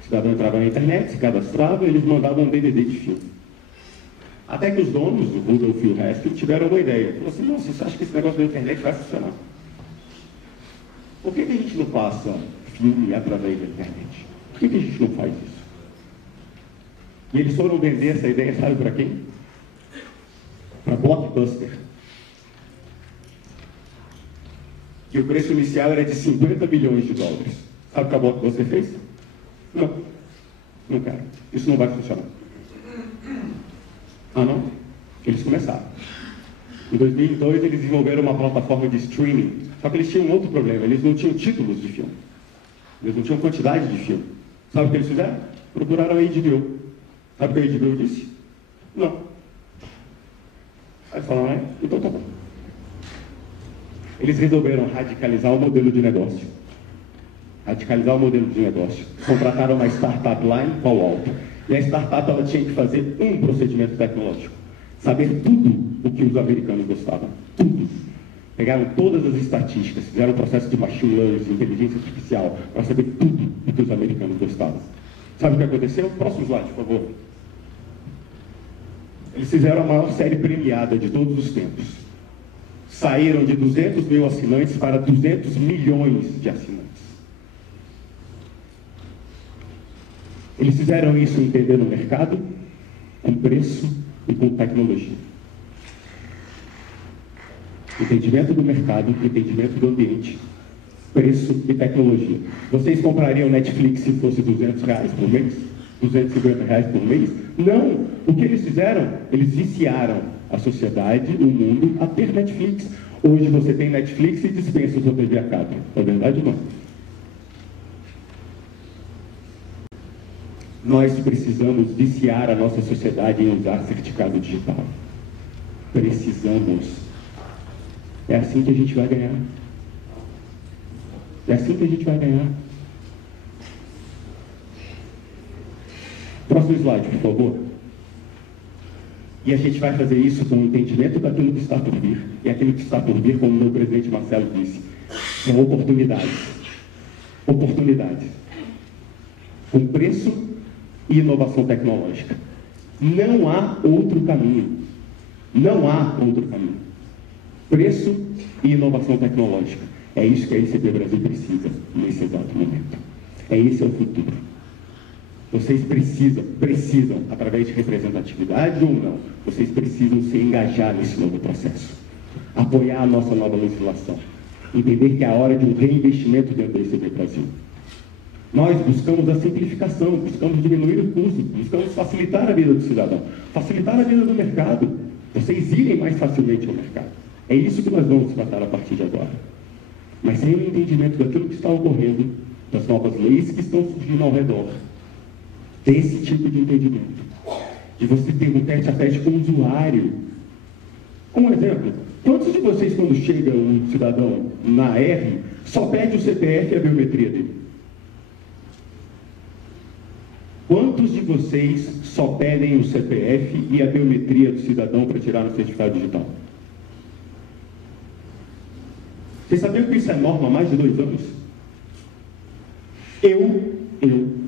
O cidadão entrava na internet, se cadastrava, eles mandavam um DVD de filme. Até que os donos, o Rudolph e o Haskell, tiveram uma ideia. Falaram assim, nossa, você acha que esse negócio da internet vai funcionar? Por que a gente não passa filme através da internet? Por que a gente não faz isso? E eles foram vender essa ideia, sabe para quem? Para Blockbuster. Que o preço inicial era de 50 milhões de dólares. Sabe o que a Blockbuster fez? Não. Não quero. Isso não vai funcionar. Ah, não? Eles começaram. Em 2002, eles desenvolveram uma plataforma de streaming. Só que eles tinham um outro problema. Eles não tinham títulos de filme. Eles não tinham quantidade de filme. Sabe o que eles fizeram? Procuraram a HBO. Sabe o que a HBO disse? Não. Aí falaram, né? Então tá bom. Eles resolveram radicalizar o modelo de negócio. Radicalizar o modelo de negócio. Contrataram uma startup lá em Palo Alto. E a startup ela tinha que fazer um procedimento tecnológico. Saber tudo o que os americanos gostavam. Tudo. Pegaram todas as estatísticas, fizeram um processo de machine learning, inteligência artificial, para saber tudo o que os americanos gostavam. Sabe o que aconteceu? Próximo slide, por favor. Eles fizeram a maior série premiada de todos os tempos. Saíram de 200 mil assinantes para 200 milhões de assinantes. Eles fizeram isso entendendo o mercado, com preço e com tecnologia. Entendimento do mercado, entendimento do ambiente, preço e tecnologia. Vocês comprariam Netflix se fosse R$200 por mês? R$250 por mês? Não! O que eles fizeram? Eles viciaram a sociedade, o mundo, a ter Netflix. Hoje você tem Netflix e dispensa sua TV a cabo. É verdade ou não? Nós precisamos viciar a nossa sociedade em usar certificado digital. Precisamos. É assim que a gente vai ganhar. É assim que a gente vai ganhar. Próximo slide, por favor. E a gente vai fazer isso com o entendimento daquilo que está por vir. E aquilo que está por vir, como o meu presidente Marcelo disse, são oportunidades. Oportunidades. Com preço e inovação tecnológica. Não há outro caminho. Não há outro caminho. Preço e inovação tecnológica. É isso que a ICP Brasil precisa nesse exato momento. Esse é o futuro. Vocês precisam, através de representatividade ou não, vocês precisam se engajar nesse novo processo. Apoiar a nossa nova legislação. Entender que é a hora de um reinvestimento dentro da ICP Brasil. Nós buscamos a simplificação, buscamos diminuir o custo, buscamos facilitar a vida do cidadão, facilitar a vida do mercado, vocês irem mais facilmente ao mercado. É isso que nós vamos tratar a partir de agora. Mas sem o entendimento daquilo que está ocorrendo, das novas leis que estão surgindo ao redor, desse tipo de entendimento, de você ter um tete-a-tete com o usuário. Um exemplo, quantos de vocês, quando chega um cidadão na R, só pede o CPF e a biometria dele? Quantos de vocês só pedem o CPF e a biometria do cidadão para tirar no certificado digital? Vocês sabiam que isso é norma há mais de 2 anos? Eu,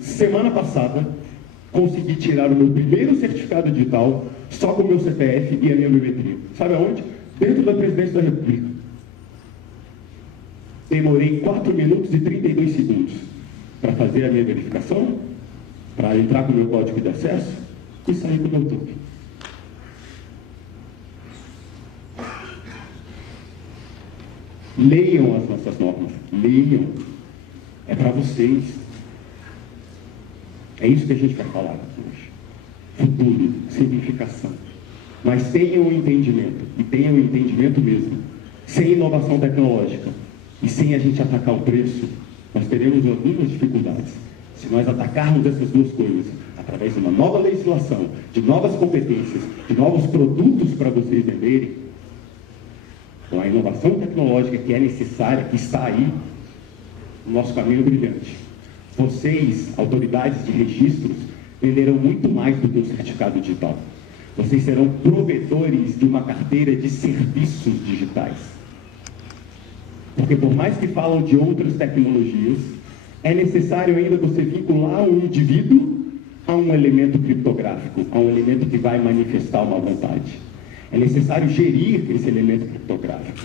semana passada, consegui tirar o meu primeiro certificado digital só com o meu CPF e a minha biometria. Sabe aonde? Dentro da Presidência da República. Demorei 4 minutos e 32 segundos para fazer a minha verificação, para entrar com o meu código de acesso e sair com o meu token. Leiam as nossas normas, leiam. É para vocês. É isso que a gente vai falar aqui hoje. Futuro, simplificação. Mas tenham o entendimento, e tenham o entendimento mesmo. Sem inovação tecnológica e sem a gente atacar o preço, nós teremos algumas dificuldades. Se nós atacarmos essas duas coisas, através de uma nova legislação, de novas competências, de novos produtos para vocês venderem, com a inovação tecnológica que é necessária, que está aí, o nosso caminho é brilhante. Vocês, autoridades de registros, venderão muito mais do que o certificado digital. Vocês serão provedores de uma carteira de serviços digitais. Porque por mais que falam de outras tecnologias, é necessário ainda você vincular um indivíduo a um elemento criptográfico, a um elemento que vai manifestar uma vontade. É necessário gerir esse elemento criptográfico.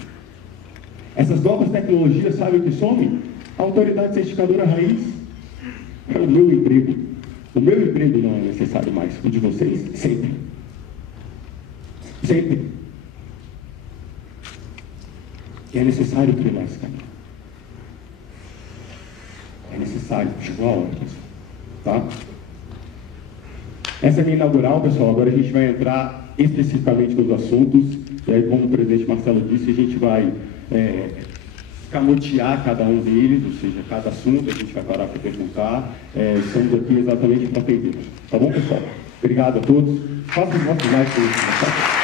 Essas novas tecnologias, sabe o que some? A autoridade certificadora raiz é o meu emprego. O meu emprego não é necessário mais. O de vocês, sempre. Sempre. E é necessário trilhar esse caminho. É necessário. Chegou a hora, pessoal. Tá? Essa é a minha inaugural, pessoal. Agora a gente vai entrar especificamente nos assuntos, e aí, como o presidente Marcelo disse, a gente vai escamotear cada um deles, ou seja, cada assunto a gente vai parar para perguntar. Estamos aqui exatamente para atender. Tá bom, pessoal? Obrigado a todos. Façam os nossos likes para isso.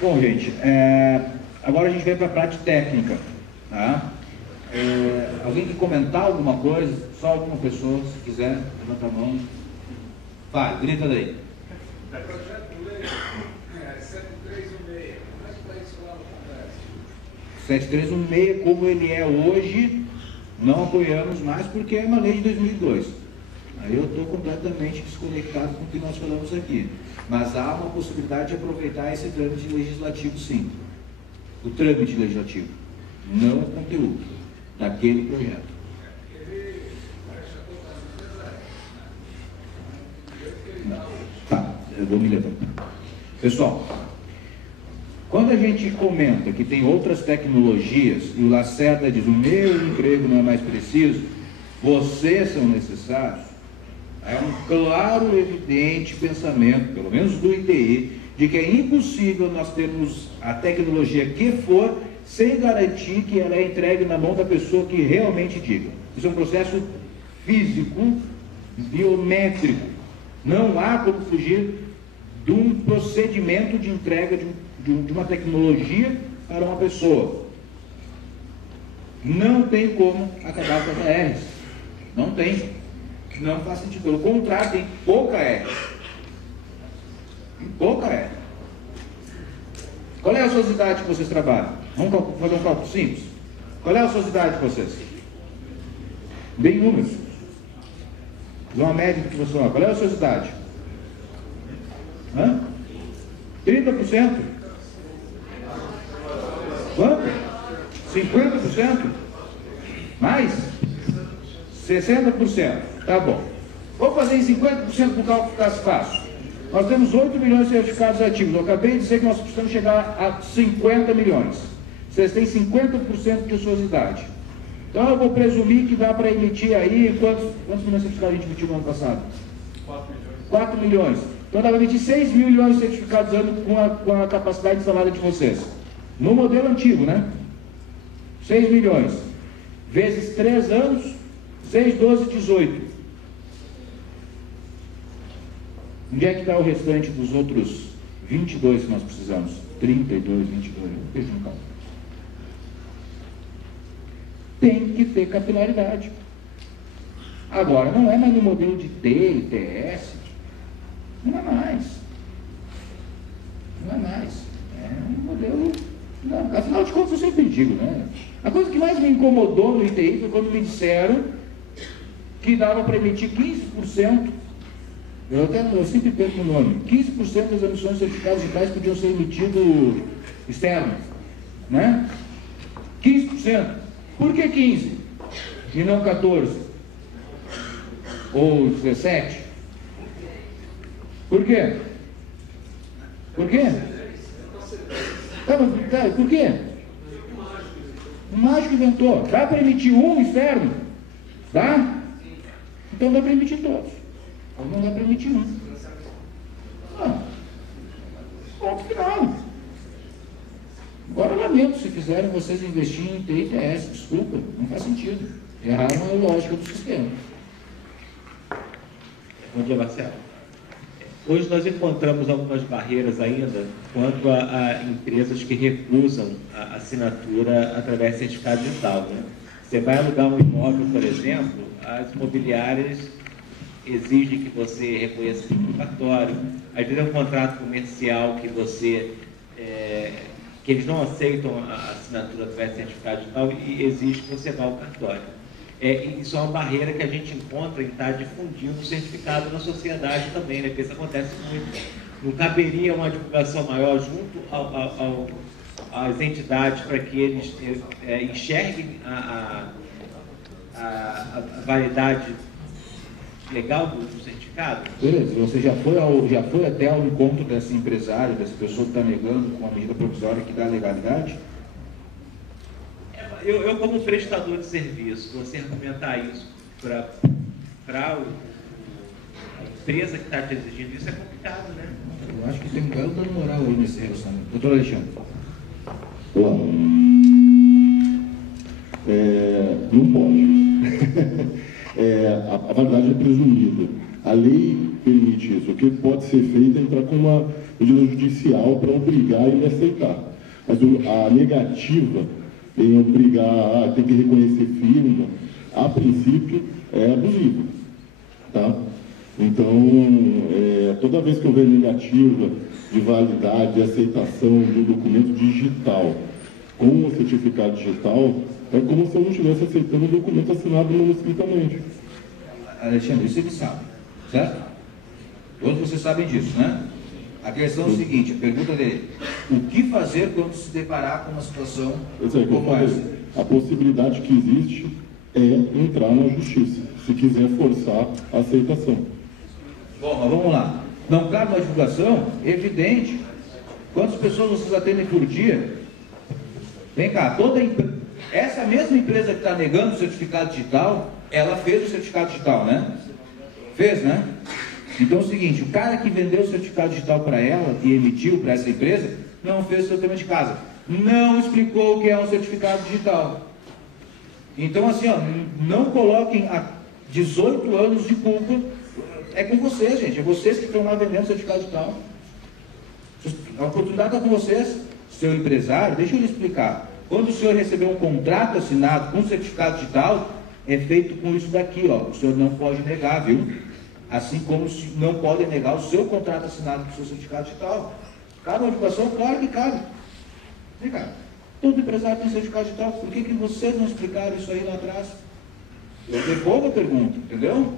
Bom, gente, agora a gente vem para a parte técnica. Tá? Alguém quer comentar alguma coisa? Só alguma pessoa, se quiser, levanta a mão. Vai, grita daí. Projeto de lei 7316, como é que está isso lá no Congresso? 7316, como ele é hoje, não apoiamos mais porque é uma lei de 2002. Aí eu estou completamente desconectado com o que nós falamos aqui. Mas há uma possibilidade de aproveitar esse trâmite legislativo, sim. O trâmite legislativo, não o conteúdo daquele projeto. Tá, eu vou me levantar. Pessoal, quando a gente comenta que tem outras tecnologias e o Lacerda diz o meu emprego não é mais preciso, vocês são necessários, é um claro e evidente pensamento, pelo menos do ITI, de que é impossível nós termos a tecnologia que for sem garantir que ela é entregue na mão da pessoa que realmente diga. Isso é um processo físico, biométrico. Não há como fugir de um procedimento de entrega de uma tecnologia para uma pessoa. Não tem como acabar com as ARs. Não tem. Não faz sentido. Pelo contrário, tem pouca R. Tem pouca R. Qual é a ociosidade que vocês trabalham? Vamos fazer um cálculo simples. Qual é a ociosidade de vocês? Bem números. Uma média que vocês vão. Qual é a ociosidade? 30%? Quanto? 50%? Mais? 60%. Tá bom. Vou fazer em 50% para o cálculo ficar fácil. Nós temos 8 milhões de certificados ativos. Eu acabei de dizer que nós precisamos chegar a 50 milhões. Vocês têm 50% de ociosidade. Então eu vou presumir que dá para emitir aí, quantos milhões de certificados a gente emitiu no ano passado? 4 milhões. 4 milhões. Então dá para emitir 6 milhões de certificados ano com a capacidade instalada de vocês. No modelo antigo, né? 6 milhões. Vezes 3 anos, 6, 12, 18. Onde é que está o restante dos outros 22 que nós precisamos? 32, 22, veja no cálculo. Tem que ter capilaridade. Agora, não é mais no modelo de T e TS. Não é mais. Não é mais. É um modelo... Não, afinal de contas, eu sempre digo, né? A coisa que mais me incomodou no ITI foi quando me disseram que dava para emitir 15%. Eu sempre perco o nome. 15% das emissões de certificados digitais podiam ser emitidos externos. Né? 15%. Por que 15%? E não 14%? Ou 17%? Por quê? Por quê? Por quê? O mágico inventou. Dá para emitir um externo? Dá? Então dá para emitir todos. Ou não dá para emitir um. Ponto final. Agora lamento se fizerem vocês investirem em TITS, desculpa, não faz sentido. Erraram a lógica do sistema. Bom dia, Marcelo. Hoje nós encontramos algumas barreiras ainda quanto a empresas que recusam a assinatura através de certificado digital. Né? Você vai alugar um imóvel, por exemplo, as imobiliárias exigem que você reconheça o cartório, às vezes é um contrato comercial que você... que eles não aceitam a assinatura através de certificado digital e exige que você vá ao cartório. Isso é uma barreira que a gente encontra em estar difundindo o certificado na sociedade também, né? Porque isso acontece muito. Não caberia uma divulgação maior junto às entidades para que eles enxerguem a validade legal do certificado? Beleza, você já foi até ao encontro desse empresário, dessa pessoa que está negando com a medida provisória que dá legalidade? Eu como prestador de serviço, você argumentar isso para a empresa que está te exigindo isso é complicado, né? Eu acho que tem um belo dano moral aí nesse relacionamento. Doutor Alexandre. Olá. Não pode. A validade é presumida. A lei permite isso. O que pode ser feito é entrar com uma medida judicial para obrigar ele a aceitar. Mas a negativa em obrigar, tem que reconhecer firma, a princípio, é abusivo. Tá? Então, toda vez que houver negativa de validade e aceitação do documento digital com o certificado digital, é como se eu não estivesse aceitando o documento assinado manuscritamente. Alexandre, isso ele sabe, certo? Todos vocês sabem disso, né? A questão é o seguinte, a pergunta dele: o que fazer quando se deparar com uma situação como essa? A possibilidade que existe é entrar na justiça, se quiser forçar a aceitação. Bom, mas vamos lá. Não cabe uma divulgação? Evidente. Quantas pessoas vocês atendem por dia? Vem cá, essa mesma empresa que está negando o certificado digital, ela fez o certificado digital, né? Fez, né? Então é o seguinte, o cara que vendeu o certificado digital para ela e emitiu para essa empresa, não fez o seu tema de casa. Não explicou o que é um certificado digital. Então assim, ó, não coloquem a 18 anos de culpa. É com vocês, gente. É vocês que estão lá vendendo o certificado digital. A oportunidade está com vocês. Seu empresário, deixa eu lhe explicar. Quando o senhor receber um contrato assinado com certificado digital, é feito com isso daqui, ó. O senhor não pode negar, viu? Assim como não pode negar o seu contrato assinado com o seu certificado digital. Cabe uma divulgação? Claro que cabe. Vem cá. Todo empresário tem certificado digital. Por que vocês não explicaram isso aí lá atrás? Eu devolvo a pergunta, entendeu?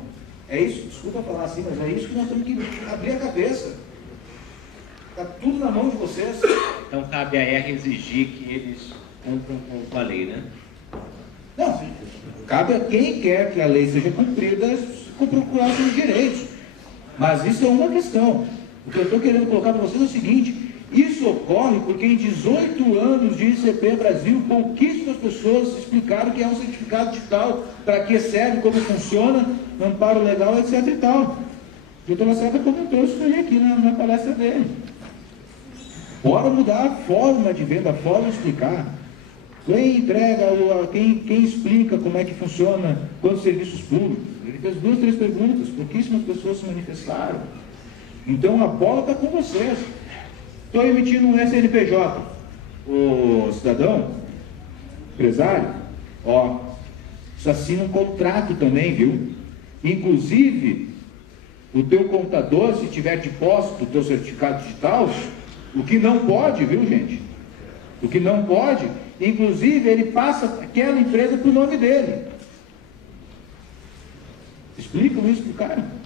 É isso, desculpa falar assim, mas é isso que nós temos que abrir a cabeça. Está tudo na mão de vocês. Então cabe a R exigir que eles cumpram com a lei, né? Não, cabe a quem quer que a lei seja cumprida com procurar seus direitos. Mas isso é uma questão. O que eu estou querendo colocar para vocês é o seguinte: isso ocorre porque em 18 anos de ICP Brasil, pouquíssimas pessoas explicaram o que é um certificado digital, para que serve, como funciona, amparo legal, etc e tal. O doutor Lacerda comentou isso aí aqui na palestra dele. Bora mudar a forma de venda, a forma de explicar. Quem entrega, quem explica como é que funciona, quantos serviços públicos. Ele fez 2, 3 perguntas, pouquíssimas pessoas se manifestaram. Então a bola está com vocês. Estou emitindo um SNPJ. O cidadão, empresário, ó, você assina um contrato também, viu? Inclusive, o teu contador, se tiver de posse do teu certificado digital, o que não pode, viu, gente? O que não pode, inclusive, ele passa aquela empresa para o nome dele. Explicam isso para o cara.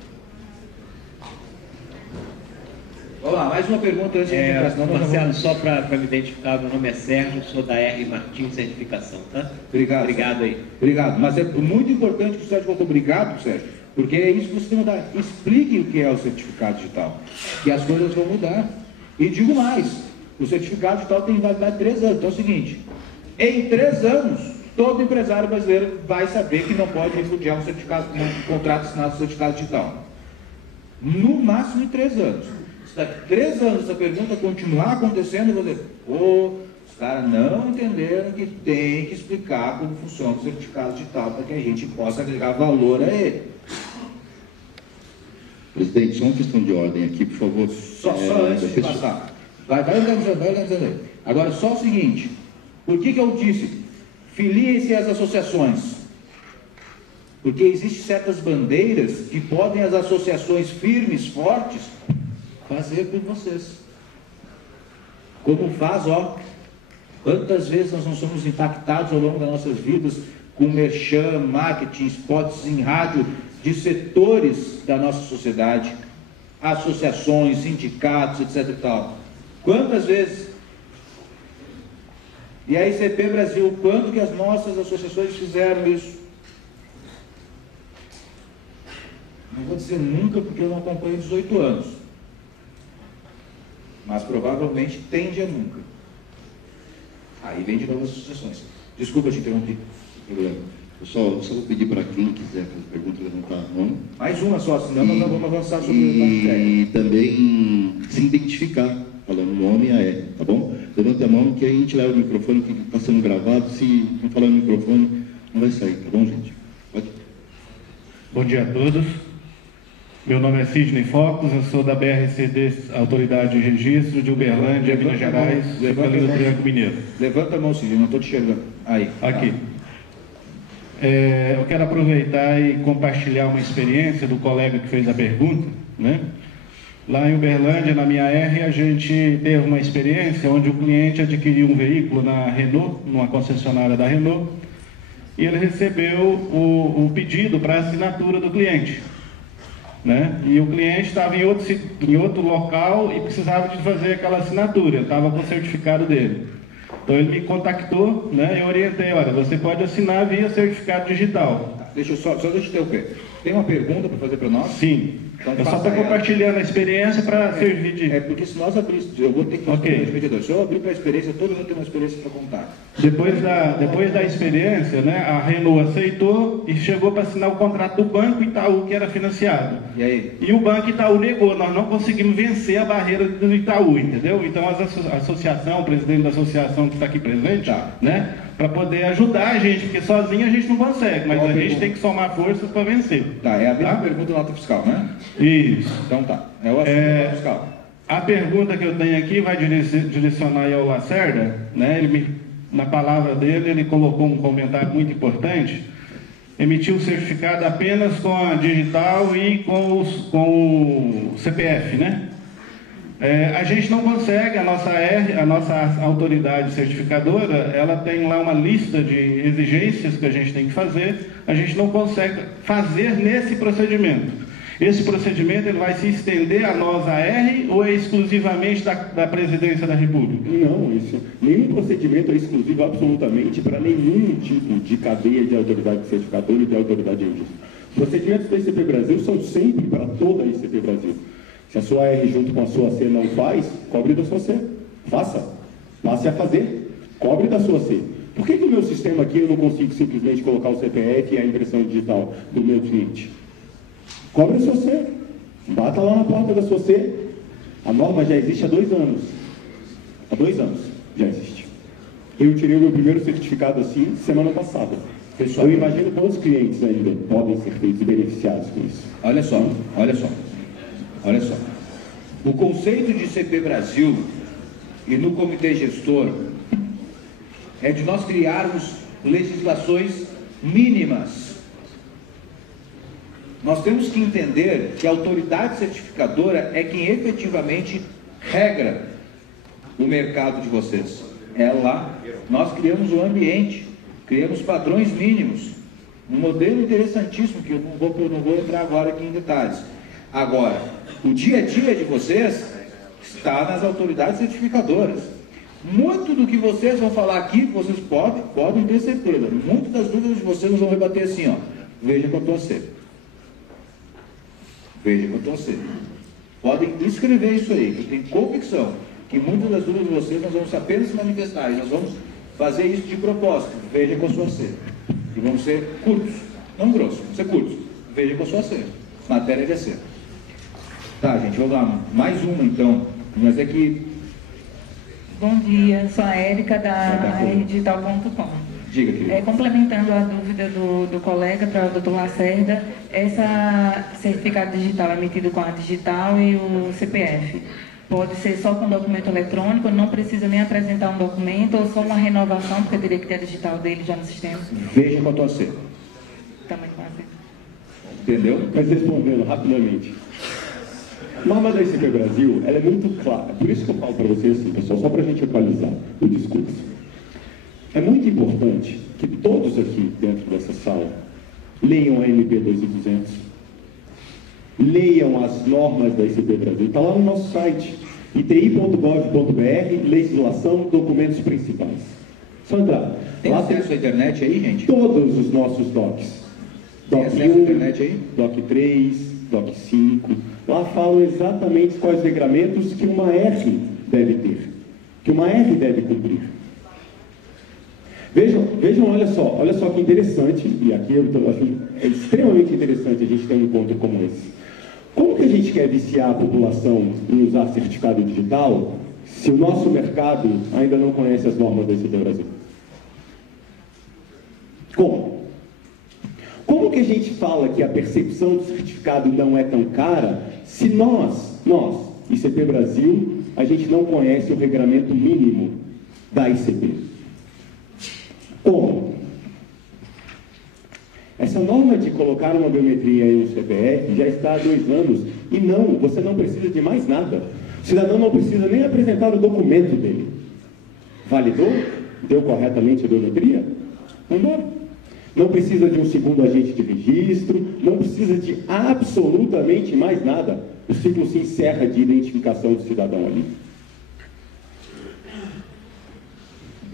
Vamos lá, mais uma pergunta antes de entrar, senão Marcelo, só para me identificar, meu nome é Sérgio, sou da R Martins Certificação, tá? Obrigado. Obrigado aí. Obrigado, mas é muito importante que o Sérgio voltou. Obrigado, Sérgio, porque é isso que você tem que mudar. Explique o que é o certificado digital, que as coisas vão mudar. E digo mais, o certificado digital tem validade de 3 anos. Então é o seguinte, em 3 anos, todo empresário brasileiro vai saber que não pode repudiar um contrato assinado com certificado digital. No máximo em 3 anos. Se daqui 3 anos essa pergunta continuar acontecendo, eu vou dizer, os caras não entenderam que tem que explicar como funciona o certificado digital para que a gente possa agregar valor a ele. Presidente, só uma questão de ordem aqui, por favor. Só antes de passar. Vai organizando aí. Agora, só o seguinte, por que eu disse, filiem-se às associações? Porque existem certas bandeiras que podem as associações firmes, fortes, fazer por vocês. Como faz, ó, quantas vezes nós não somos impactados ao longo das nossas vidas com merchan, marketing, spots em rádio de setores da nossa sociedade, associações, sindicatos, etc e tal. Quantas vezes? E a ICP Brasil, quando que as nossas associações fizeram isso? Não vou dizer nunca, porque eu não acompanho 18 anos. Mas provavelmente tende a nunca. Aí vem de novo as associações. Desculpa te interromper. Pessoal, só vou pedir para quem quiser fazer pergunta, levantar a mão. Mais uma só, senão nós não vamos avançar sobre o entrega. E também se identificar, falando o nome e a E, tá bom? Levanta a mão que aí a gente leva o microfone que está sendo gravado. Se não falar no microfone, não vai sair, tá bom, gente? Pode. Bom dia a todos. Meu nome é Sidney Focos, eu sou da BRCD, Autoridade de Registro de Uberlândia, Minas Gerais, do Triângulo Mineiro. Levanta a mão, Sidney, não estou te enxergando. Aí. Aqui. eu quero aproveitar e compartilhar uma experiência do colega que fez a pergunta, né? Lá em Uberlândia, na minha R, a gente teve uma experiência onde o cliente adquiriu um veículo na Renault, numa concessionária da Renault, e ele recebeu o pedido para assinatura do cliente, né? E o cliente estava em outro local e precisava de fazer aquela assinatura, estava com o certificado dele. Então ele me contactou, né? Eu orientei, olha, você pode assinar via certificado digital. Deixa eu só deixa eu interromper. Tem uma pergunta para fazer para nós? Sim. Então, eu só estou compartilhando a experiência para servir de... É porque se nós abrirmos, eu vou ter que fazer um medidor. Se eu abrir para a experiência, todo mundo tem uma experiência para contar. Depois da experiência, né, a Renault aceitou e chegou para assinar o contrato do Banco Itaú, que era financiado. E aí? E o Banco Itaú negou, nós não conseguimos vencer a barreira do Itaú, entendeu? Então a associação, o presidente da associação que está aqui presente, né, para poder ajudar a gente, porque sozinho a gente não consegue, mas a gente tem que somar forças para vencer. Tá, é a mesma pergunta da nota fiscal, né? Isso. Então tá, é o assunto da nota fiscal. A pergunta que eu tenho aqui vai direcionar aí ao Lacerda, né? Na palavra dele, ele colocou um comentário muito importante. Emitiu o certificado apenas com a digital e com o CPF, né? A gente não consegue, a nossa autoridade certificadora, ela tem lá uma lista de exigências que a gente tem que fazer, a gente não consegue fazer nesse procedimento. Esse procedimento ele vai se estender a nós, a R, ou é exclusivamente da Presidência da República? Não, nenhum procedimento é exclusivo absolutamente para nenhum tipo de cadeia de autoridade certificadora e de autoridade de registro. Os procedimentos da ICP Brasil são sempre para toda a ICP Brasil. Se a sua R junto com a sua C não faz, cobre da sua C. Faça. Passe a fazer. Cobre da sua C. Por que no meu sistema aqui eu não consigo simplesmente colocar o CPF e a impressão digital do meu cliente? Cobre a sua C. Bata lá na porta da sua C. A norma já existe há 2 anos. Há 2 anos já existe. Eu tirei o meu primeiro certificado assim semana passada. Eu imagino quantos clientes ainda podem ser feitos e beneficiados com isso. Olha só. O conceito de ICP Brasil e no comitê gestor é de nós criarmos legislações mínimas. Nós temos que entender que a autoridade certificadora é quem efetivamente regra o mercado de vocês. Nós criamos um ambiente, criamos padrões mínimos, um modelo interessantíssimo que eu não vou entrar agora aqui em detalhes. Agora, o dia a dia de vocês está nas autoridades certificadoras. Muito do que vocês vão falar aqui, vocês podem ter certeza. Muitas das dúvidas de vocês nós vamos rebater assim, ó. Veja com a tua C. Veja com a tua C. Podem escrever isso aí, que eu tenho convicção que muitas das dúvidas de vocês nós vamos apenas se manifestar e nós vamos fazer isso de propósito. Veja com a sua C. E vamos ser curtos, não grossos, vamos ser curtos. Veja com a sua C. Matéria de AC. Tá, gente, vamos lá. Mais uma, então. Mas é que... Bom dia, sou a Érica da rdigital.com. Diga, querida. Complementando a dúvida do colega para o Dr. Lacerda, essa certificado digital é emitido com a digital e o CPF. Pode ser só com documento eletrônico, não precisa nem apresentar um documento, ou só uma renovação, porque eu teria que ter a digital dele já no sistema? Veja com a tua C. Também com a C. Entendeu? Mas respondendo rapidamente. A norma da ICP Brasil, ela é muito clara. Por isso que eu falo para vocês assim, pessoal, só para a gente atualizar o discurso. É muito importante que todos aqui dentro dessa sala leiam a MP 2200, leiam as normas da ICP Brasil. Está lá no nosso site, iti.gov.br, legislação, documentos principais. Só entrar. Tem acesso à internet aí, gente? Todos os nossos docs. Tem acesso à internet aí? Doc 3, Doc 5. Lá falam exatamente quais regramentos que uma R deve ter, que uma R deve cumprir. Vejam, olha só que interessante, e aqui eu acho extremamente interessante a gente ter um encontro como esse. Como que a gente quer viciar a população em usar certificado digital se o nosso mercado ainda não conhece as normas da ICP Brasil? Como? Como que a gente fala que a percepção do certificado não é tão cara se nós, ICP Brasil, a gente não conhece o regramento mínimo da ICP? Como? Essa norma de colocar uma biometria em um CPF já está há 2 anos e não, você não precisa de mais nada. O cidadão não precisa nem apresentar o documento dele. Validou? Deu corretamente a biometria? Embora. Não precisa de um segundo agente de registro, não precisa de absolutamente mais nada. O ciclo se encerra de identificação do cidadão ali.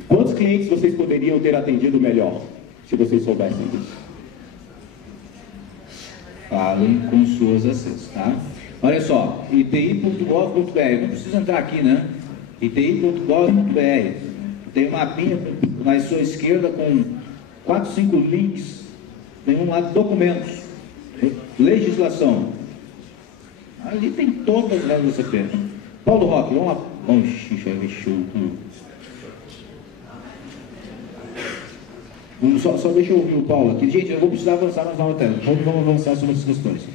Quantos clientes vocês poderiam ter atendido melhor, se vocês soubessem disso? Falem com suas ACs, tá? Olha só, iti.gov.br, não precisa entrar aqui, né? iti.gov.br, tem um mapinha na sua esquerda com 4, 5 links, tem um lado documentos, legislação, ali tem todas as regras do CP. Paulo Roque, vamos lá. Só deixa eu ouvir o Paulo aqui. Gente, eu vou precisar avançar nas novas telas. Vamos avançar sobre essas questões.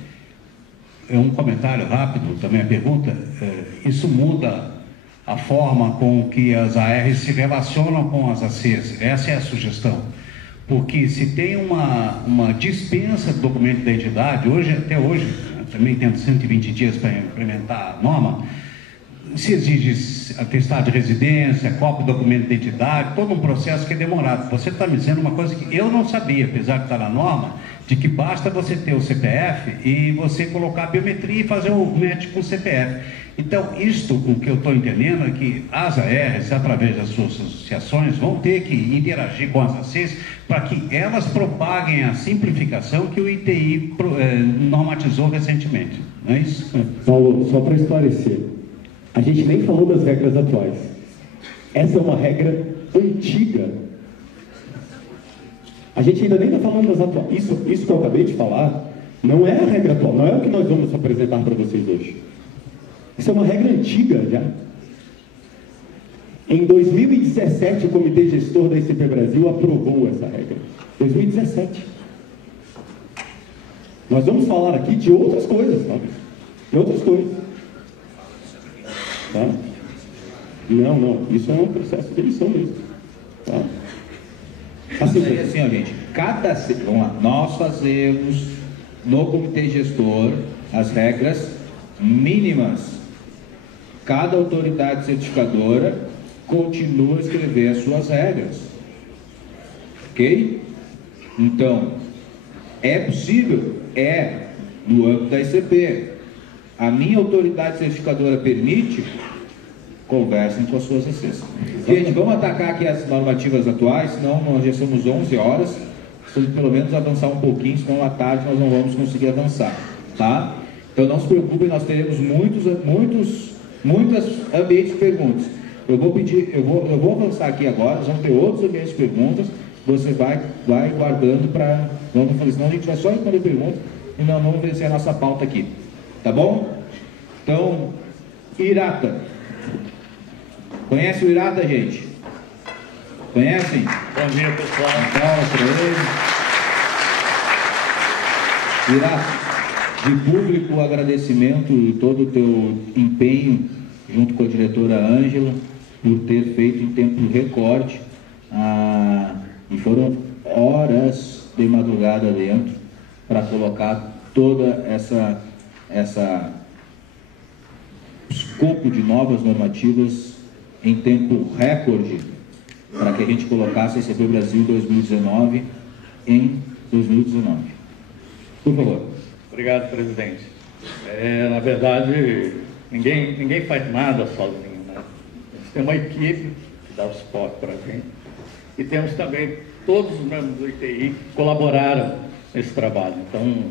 É um comentário rápido, também a pergunta. Isso muda a forma com que as ARs se relacionam com as ACs. Essa é a sugestão. Porque se tem uma dispensa de documento de identidade, até hoje, também tendo 120 dias para implementar a norma, se exige atestado de residência, cópia do documento de identidade, todo um processo que é demorado. Você está me dizendo uma coisa que eu não sabia, apesar de estar na norma, de que basta você ter o CPF e você colocar a biometria e fazer o match com o CPF. Então, o que eu estou entendendo é que as ARs, através das suas associações, vão ter que interagir com as ACs para que elas propaguem a simplificação que o ITI normatizou recentemente. Não é isso? Paulo, só para esclarecer, a gente nem falou das regras atuais. Essa é uma regra antiga. A gente ainda nem está falando das atuais. Isso que eu acabei de falar não é a regra atual, não é o que nós vamos apresentar para vocês hoje. Isso é uma regra antiga já. Em 2017, o Comitê Gestor da ICP Brasil aprovou essa regra. 2017. Nós vamos falar aqui de outras coisas, tá? De outras coisas. Tá? Não. Isso é um processo de emissão mesmo. Tá? Assim, ó, gente. Vamos lá. Nós fazemos no Comitê Gestor as regras mínimas. Cada autoridade certificadora continua a escrever as suas regras. Ok? Então, é possível? É, no âmbito da ICP. A minha autoridade certificadora permite? Conversem com as suas ACs. Gente, vamos atacar aqui as normativas atuais, senão nós já somos 11 horas. Precisamos pelo menos avançar um pouquinho, senão à tarde nós não vamos conseguir avançar. Tá? Então não se preocupem, nós teremos muitos ambientes de perguntas. Eu vou avançar aqui agora, nós vamos ter outros ambientes de perguntas, você vai guardando para, vamos fazer, senão a gente vai só responder perguntas e não vamos vencer a nossa pauta aqui, tá bom? Então, Irata. Conhece o Irata, gente? Conhecem? Bom dia, pessoal. Irata, de público agradecimento e todo o teu empenho junto com a diretora Ângela por ter feito em tempo recorde e foram horas de madrugada dentro para colocar toda essa escopo de novas normativas em tempo recorde para que a gente colocasse a ICP Brasil 2019 em 2019. Por favor. Obrigado, presidente. Na verdade, ninguém faz nada sozinho, né? A gente tem uma equipe que dá o suporte para a gente e temos também todos os membros do ITI que colaboraram nesse trabalho. Então,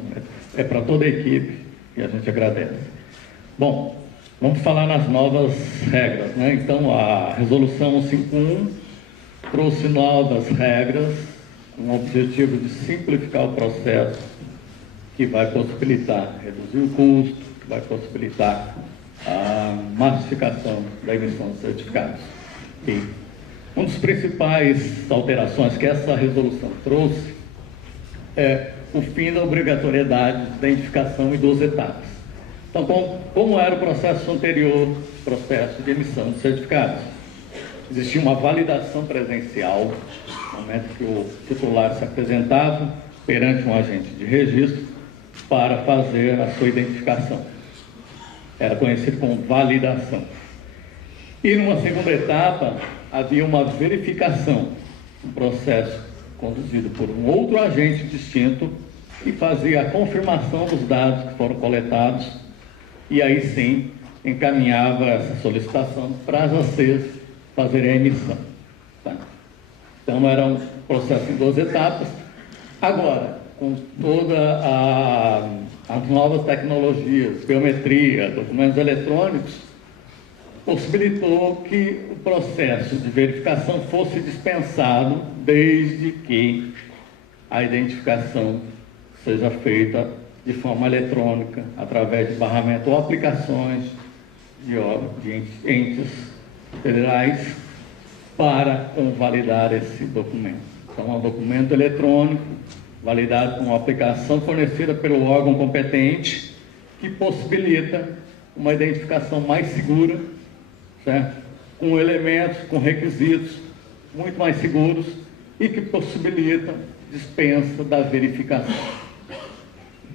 é para toda a equipe e a gente agradece. Bom, vamos falar nas novas regras, né? Então, a Resolução 151 trouxe novas regras com o objetivo de simplificar o processo, que vai possibilitar reduzir o custo, que vai possibilitar a massificação da emissão de certificados. E uma das principais alterações que essa resolução trouxe é o fim da obrigatoriedade de identificação em 2 etapas. Então, como era o processo anterior, processo de emissão de certificados? Existia uma validação presencial, no momento que o titular se apresentava, perante um agente de registro para fazer a sua identificação. Era conhecido como validação. E numa segunda etapa, havia uma verificação, um processo conduzido por um outro agente distinto que fazia a confirmação dos dados que foram coletados e aí sim encaminhava essa solicitação para as ACs fazerem a emissão. Tá? Então era um processo em 2 etapas. Agora, com todas as novas tecnologias, biometria, documentos eletrônicos, possibilitou que o processo de verificação fosse dispensado desde que a identificação seja feita de forma eletrônica, através de barramento ou aplicações de entes federais para validar esse documento. Então, é um documento eletrônico validado com uma aplicação fornecida pelo órgão competente que possibilita uma identificação mais segura, certo? Com elementos, com requisitos muito mais seguros e que possibilita dispensa da verificação.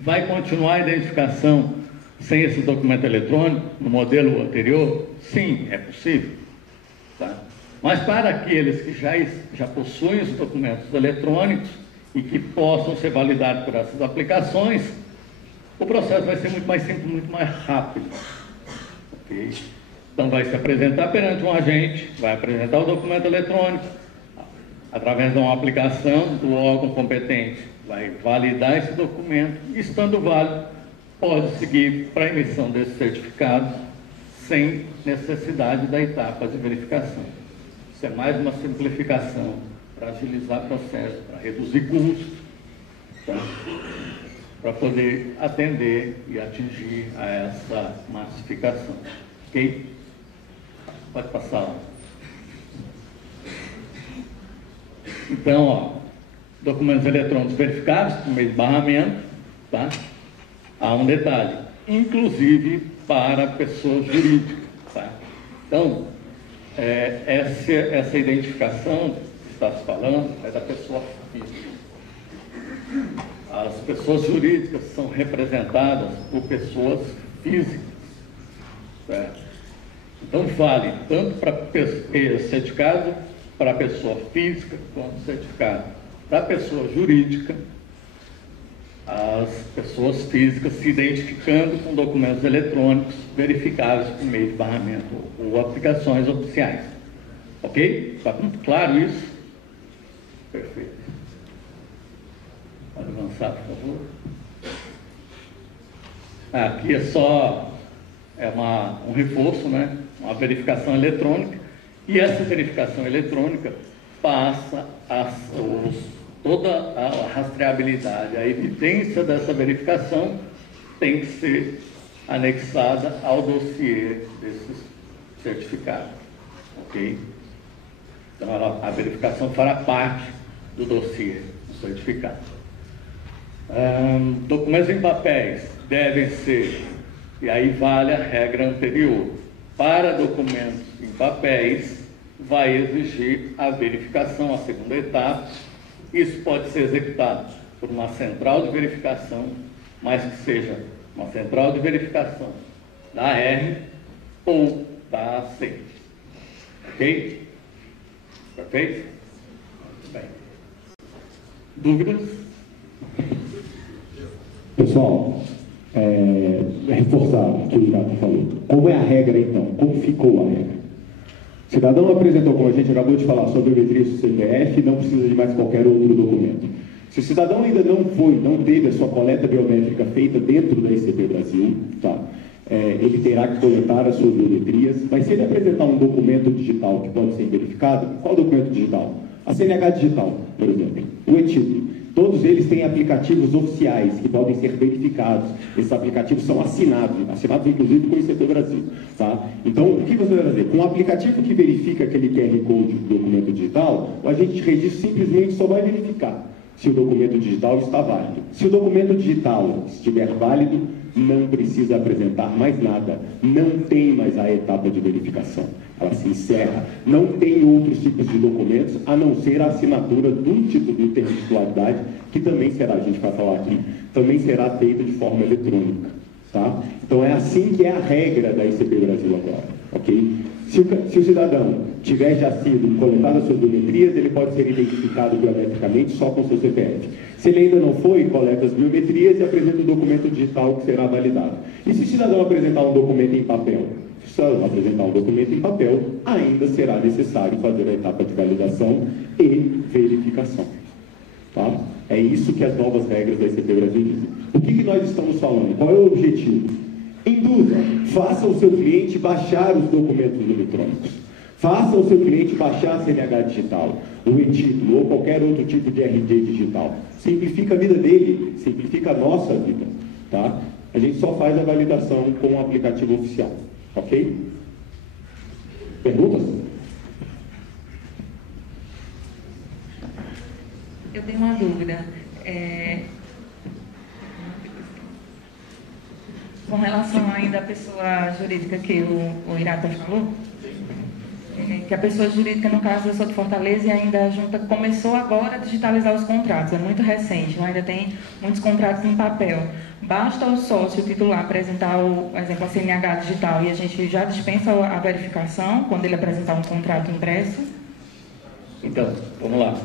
Vai continuar a identificação sem esse documento eletrônico no modelo anterior? Sim, é possível. Tá? Mas para aqueles que já possuem os documentos eletrônicos e que possam ser validados por essas aplicações, o processo vai ser muito mais simples, muito mais rápido. Okay? Então vai se apresentar perante um agente, vai apresentar o documento eletrônico, através de uma aplicação do órgão competente, vai validar esse documento e, estando válido, pode seguir para a emissão desse certificado sem necessidade da etapa de verificação. Isso é mais uma simplificação para agilizar o processo, para reduzir custos, tá? Para poder atender e atingir a essa massificação. Ok? Pode passar. Então, ó, documentos eletrônicos verificados por meio de barramento, tá? Há um detalhe, inclusive para pessoas jurídicas, tá? Então, essa identificação que está se falando é da pessoa física. As pessoas jurídicas são representadas por pessoas físicas, certo? Então, vale tanto para certificado para a pessoa física quanto certificado para a pessoa jurídica, as pessoas físicas se identificando com documentos eletrônicos verificáveis por meio de barramento ou aplicações oficiais. Ok? Está muito claro isso? Perfeito. Pode avançar, por favor. Aqui é só um reforço, né? Uma verificação eletrônica, e essa verificação eletrônica passa toda a rastreabilidade, a evidência dessa verificação tem que ser anexada ao dossiê desses certificados, ok? Então a verificação fará parte do dossiê do certificado. Documentos em papéis devem ser, e aí vale a regra anterior, para documentos em papéis vai exigir a verificação, a segunda etapa. Isso pode ser executado por uma central de verificação, mas que seja uma central de verificação da AR ou da AC. Ok? Perfeito? Bem. Dúvidas? Pessoal, reforçar o que o Gato falou. Como é a regra, então? Como ficou a regra? O cidadão apresentou, como a gente acabou de falar, sobre biometria do CPF, não precisa de mais qualquer outro documento. Se o cidadão ainda não teve a sua coleta biométrica feita dentro da ICP Brasil, tá? Ele terá que coletar as suas biometrias, mas se ele apresentar um documento digital que pode ser verificado, qual documento digital? A CNH digital, por exemplo, o e-título. Todos eles têm aplicativos oficiais que podem ser verificados. Esses aplicativos são assinados inclusive com o ICP Brasil. Tá? Então, o que você vai fazer? Com um aplicativo que verifica aquele QR Code do documento digital, o agente de registro simplesmente só vai verificar se o documento digital está válido. Se o documento digital estiver válido, não precisa apresentar mais nada, não tem mais a etapa de verificação, ela se encerra, não tem outros tipos de documentos, a não ser a assinatura do título do termo de titularidade, que também será, a gente vai falar aqui, também será feita de forma eletrônica, tá? Então é assim que é a regra da ICP Brasil agora, ok? Se o cidadão tiver já sido coletado as suas biometrias, ele pode ser identificado biometricamente só com seu CPF. Se ele ainda não foi, coleta as biometrias e apresenta o documento digital que será validado. E se o cidadão apresentar um documento em papel, ainda será necessário fazer a etapa de validação e verificação. Tá? É isso que as novas regras da ICP Brasil dizem. O que nós estamos falando? Qual é o objetivo? Induza, faça o seu cliente baixar os documentos eletrônicos. Faça o seu cliente baixar a CNH digital, o e-título ou qualquer outro tipo de RG digital. Simplifica a vida dele, simplifica a nossa vida. Tá? A gente só faz a validação com o aplicativo oficial. Ok? Perguntas? Eu tenho uma dúvida. Com relação ainda à pessoa jurídica que o Irata falou, que a pessoa jurídica, no caso, eu sou de Fortaleza e ainda a Junta começou agora a digitalizar os contratos, é muito recente, ainda tem muitos contratos em papel. Basta o sócio titular apresentar, por exemplo, a CNH digital e a gente já dispensa a verificação quando ele apresentar um contrato impresso? Então, vamos lá.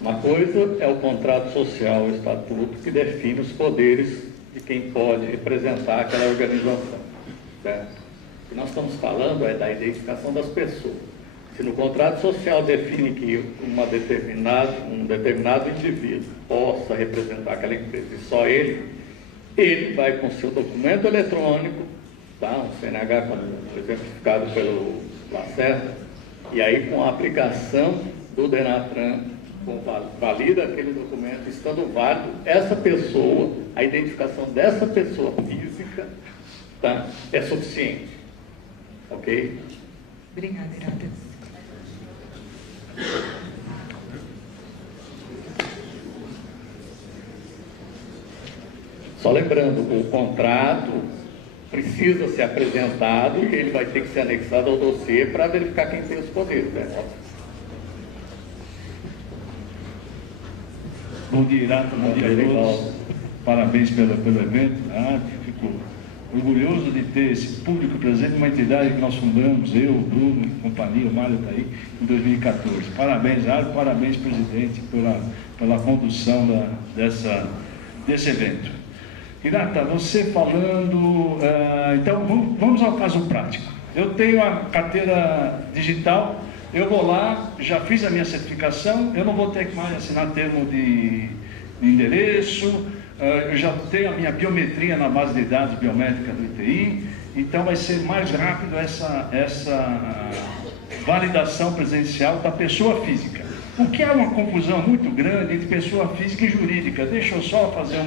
Uma coisa é o contrato social, o estatuto, que define os poderes de quem pode representar aquela organização. Certo? O que nós estamos falando é da identificação das pessoas. Se no contrato social define que um determinado indivíduo possa representar aquela empresa e só ele vai com seu documento eletrônico, tá? Um CNH, como exemplificado pelo Lacerda, e aí com a aplicação do Denatran, valida aquele documento, estando válido, essa pessoa, a identificação dessa pessoa física, tá? É suficiente. Ok? Obrigada, Irata. Só lembrando, o contrato precisa ser apresentado e ele vai ter que ser anexado ao dossiê para verificar quem tem os poderes, né? Bom dia, Irata, bom dia a todos. Parabéns pelo evento. Fico orgulhoso de ter esse público presente, uma entidade que nós fundamos, eu, o Bruno e companhia, o Mário está aí, em 2014. Parabéns, Ário, parabéns, presidente, pela condução desse evento. Irata, você falando... então, vamos ao caso prático. Eu tenho a carteira digital, eu vou lá, já fiz a minha certificação, eu não vou ter que mais assinar termo de endereço, eu já tenho a minha biometria na base de dados biométrica do ITI, então vai ser mais rápido essa validação presencial da pessoa física. O que é uma confusão muito grande entre pessoa física e jurídica. Deixa eu só fazer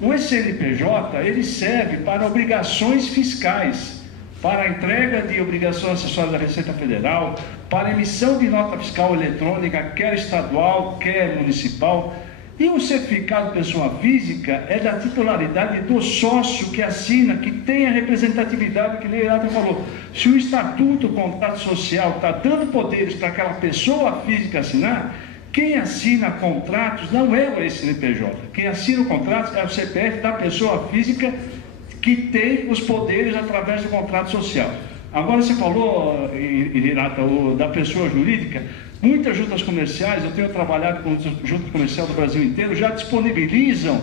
O CNPJ, ele serve para obrigações fiscais, para a entrega de obrigações acessórias da Receita Federal, para emissão de nota fiscal eletrônica, quer estadual, quer municipal. E o certificado de pessoa física é da titularidade do sócio que assina, que tem a representatividade, que o Irata falou. Se o estatuto, o contrato social, está dando poderes para aquela pessoa física assinar, quem assina contratos não é o CNPJ. Quem assina o contrato é o CPF da pessoa física que tem os poderes através do contrato social. Agora você falou, Irata, da pessoa jurídica. Muitas juntas comerciais, eu tenho trabalhado com junta comercial do Brasil inteiro, já disponibilizam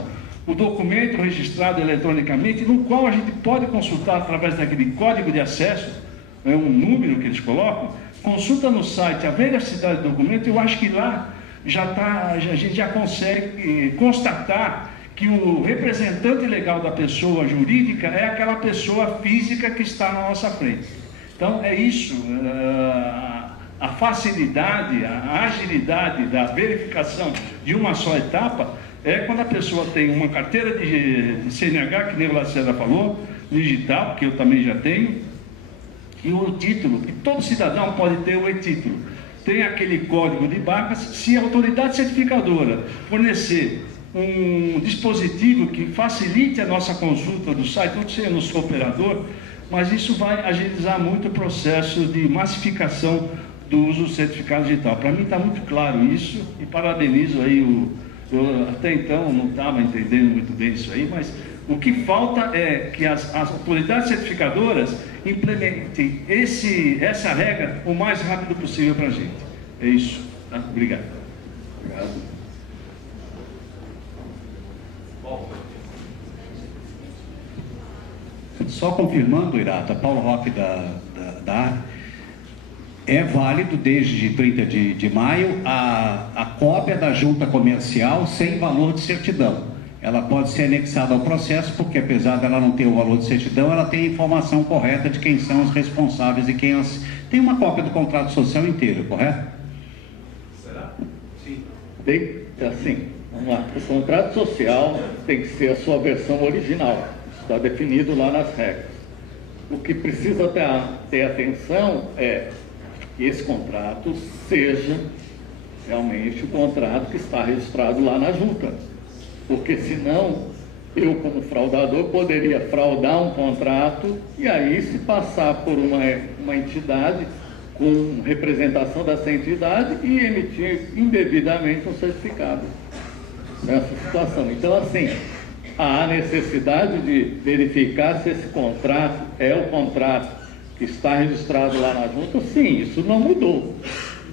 o documento registrado eletronicamente, no qual a gente pode consultar através daquele código de acesso, é um número que eles colocam, consulta no site a veracidade do documento. Eu acho que lá a gente já consegue constatar que o representante legal da pessoa jurídica é aquela pessoa física que está na nossa frente. Então é isso, a facilidade, a agilidade da verificação de uma só etapa é quando a pessoa tem uma carteira de CNH, que nem o Lacerda falou, digital, que eu também já tenho, e o título, que todo cidadão pode ter o e-título. Tem aquele código de barras. Se a autoridade certificadora fornecer um dispositivo que facilite a nossa consulta do site, não sei, no seu operador, mas isso vai agilizar muito o processo de massificação do uso do certificado digital. Para mim está muito claro isso, e parabenizo aí eu até então não estava entendendo muito bem isso aí, mas o que falta é que as autoridades certificadoras implementem essa regra o mais rápido possível para a gente. É isso. Tá? Obrigado. Obrigado. Só confirmando, Irata, Paulo Roque da é válido desde 30 de maio a cópia da junta comercial sem valor de certidão. Ela pode ser anexada ao processo, porque apesar dela não ter o valor de certidão, ela tem a informação correta de quem são os responsáveis e quem tem uma cópia do contrato social inteiro, correto? Será? Sim. Tem, assim, vamos lá. O contrato social tem que ser a sua versão original. Está definido lá nas regras. O que precisa ter atenção é que esse contrato seja realmente o contrato que está registrado lá na junta. Porque senão, eu como fraudador poderia fraudar um contrato e aí se passar por uma entidade com representação dessa entidade e emitir indevidamente um certificado nessa situação. Então, assim, há necessidade de verificar se esse contrato é o contrato que está registrado lá na junta. Sim, isso não mudou.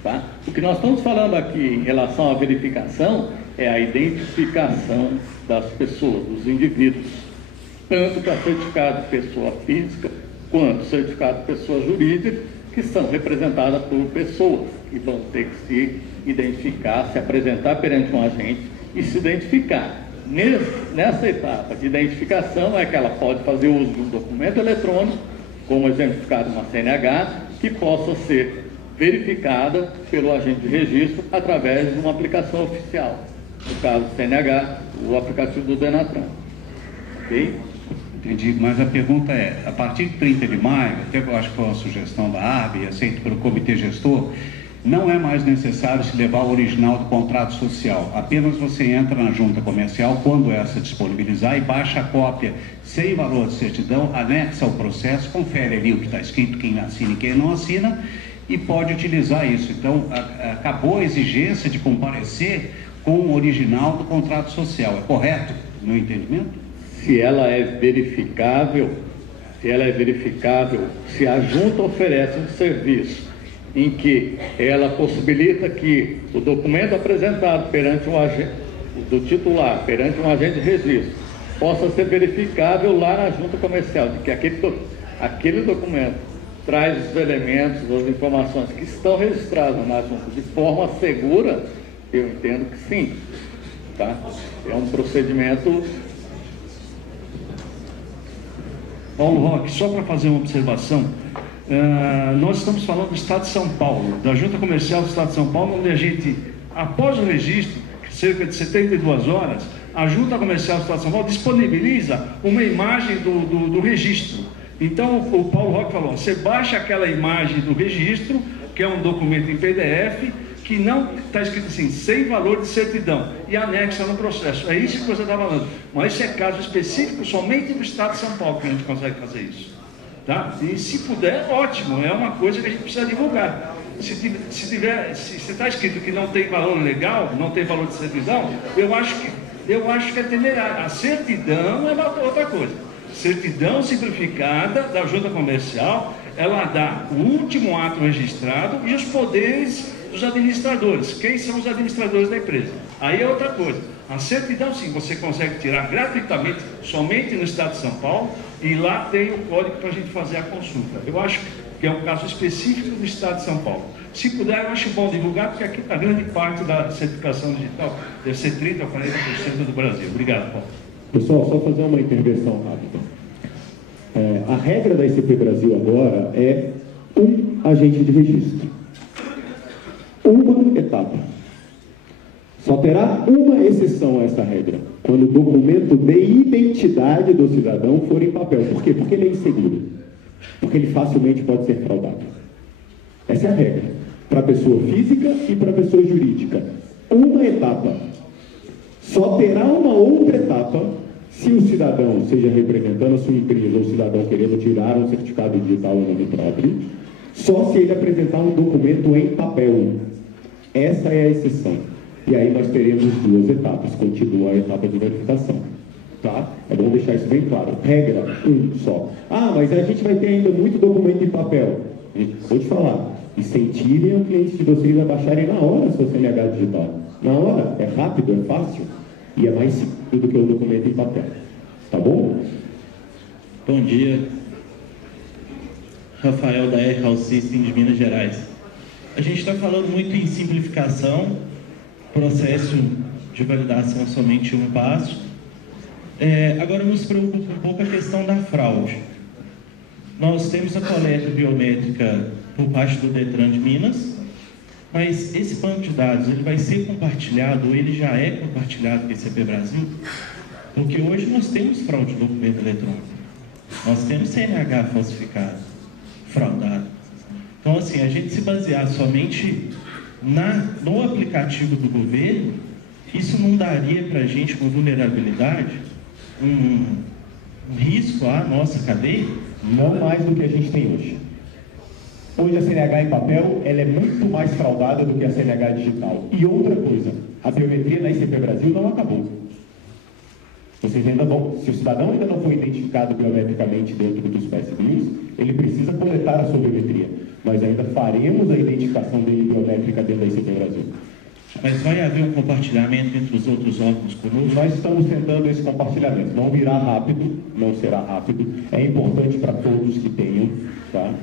Tá? O que nós estamos falando aqui em relação à verificação é a identificação das pessoas, dos indivíduos, tanto para certificado de pessoa física quanto certificado de pessoa jurídica, que são representadas por pessoas que vão ter que se identificar, se apresentar perante um agente e se identificar. Nessa etapa de identificação é que ela pode fazer uso de um documento eletrônico, como exemplificado uma CNH, que possa ser verificada pelo agente de registro através de uma aplicação oficial. No caso do CNH, o aplicativo do Denatran. Ok? Entendi, mas a pergunta é, a partir de 30 de maio, até eu acho que foi uma sugestão da ARB, aceita pelo comitê gestor, não é mais necessário se levar o original do contrato social. Apenas você entra na junta comercial, quando essa disponibilizar, e baixa a cópia sem valor de certidão, anexa o processo, confere ali o que está escrito, quem assina e quem não assina, e pode utilizar isso. Então, acabou a exigência de comparecer com o original do contrato social. É correto, no meu entendimento? Se ela é verificável, se a junta oferece um serviço em que ela possibilita que o documento apresentado perante um agente, do titular, perante um agente de registro, possa ser verificável lá na junta comercial, de que aquele documento traz os elementos, as informações que estão registradas na junta de forma segura, eu entendo que sim. Tá? É um procedimento... Paulo Roque, só para fazer uma observação, nós estamos falando do Estado de São Paulo, da Junta Comercial do Estado de São Paulo, onde a gente, após o registro, cerca de 72 horas, a Junta Comercial do Estado de São Paulo disponibiliza uma imagem do registro. Então, o Paulo Roque falou, você baixa aquela imagem do registro, que é um documento em PDF, que não está escrito assim, sem valor de certidão, e anexa no processo. É isso que você está falando. Mas esse é caso específico somente do Estado de São Paulo que a gente consegue fazer isso. Tá? E se puder, ótimo, é uma coisa que a gente precisa divulgar. Se está escrito que não tem valor legal, não tem valor de certidão, eu acho que é temerário. A certidão é outra coisa. Certidão simplificada da junta comercial, ela dá o último ato registrado e os poderes dos administradores. Quem são os administradores da empresa? Aí é outra coisa. A certidão, sim, você consegue tirar gratuitamente, somente no Estado de São Paulo, e lá tem o código para a gente fazer a consulta. Eu acho que é um caso específico do Estado de São Paulo. Se puder, eu acho bom divulgar, porque aqui a grande parte da certificação digital deve ser 30% a 40% do Brasil. Obrigado, Paulo. Pessoal, só fazer uma intervenção rápida. A regra da ICP Brasil agora é um agente de registro. Uma etapa. Só terá uma exceção a essa regra, quando o documento de identidade do cidadão for em papel. Por quê? Porque ele é inseguro. Porque ele facilmente pode ser fraudado. Essa é a regra. Para a pessoa física e para a pessoa jurídica. Uma etapa. Só terá uma outra etapa se o cidadão, seja representando a sua empresa ou o cidadão querendo tirar um certificado digital em nome próprio, só se ele apresentar um documento em papel. Essa é a exceção. E aí nós teremos duas etapas, continua a etapa de verificação. Tá? É bom deixar isso bem claro. Regra, só. Ah, mas a gente vai ter ainda muito documento em papel. Vou te falar, incentivem o cliente de vocês a baixarem na hora seu CNH digital. Na hora, é rápido, é fácil e é mais seguro do que o documento em papel. Tá bom? Bom dia. Rafael da R-House System de Minas Gerais. A gente está falando muito em simplificação, processo de validação somente um passo. Agora nos preocupa um pouco a questão da fraude. Nós temos a coleta biométrica por parte do Detran de Minas, mas esse banco de dados ele vai ser compartilhado, ou ele já é compartilhado com a ICP Brasil? Porque hoje nós temos fraude de documento eletrônico, nós temos CNH falsificado, fraudado. Então, assim, a gente se basear somente no aplicativo do governo, isso não daria para a gente uma vulnerabilidade, um risco à nossa cadeia? Não mais do que a gente tem hoje. Hoje a CNH em papel ela é muito mais fraudada do que a CNH digital. E outra coisa, a biometria na ICP Brasil não acabou. Vocês ainda vão, se o cidadão ainda não foi identificado biometricamente dentro dos PSBs, ele precisa coletar a sua biometria. Nós ainda faremos a identificação dele biométrica dentro da ICP Brasil. Mas vai haver um compartilhamento entre os outros órgãos conosco? Nós estamos tentando esse compartilhamento. Não virá rápido, não será rápido. É importante para todos que tenham, tá?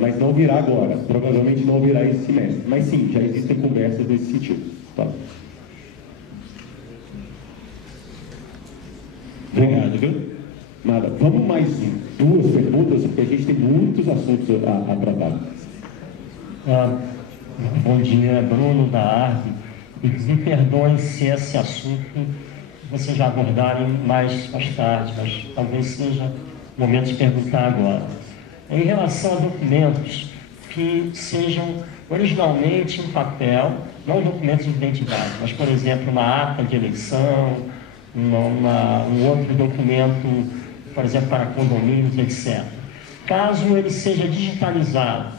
Mas não virá agora. Provavelmente não virá esse semestre. Mas sim, já existem conversas nesse sentido. Tá? Obrigado, viu? Nada. Vamos mais duas perguntas, porque a gente tem muitos assuntos a tratar. Bom dia, Bruno da ARV. Me perdoem se esse assunto vocês já abordarem mais tarde, mas talvez seja o momento de perguntar agora. Em relação a documentos que sejam originalmente em papel, não documentos de identidade, mas, por exemplo, uma ata de eleição, um outro documento, por exemplo, para condomínios, etc. Caso ele seja digitalizado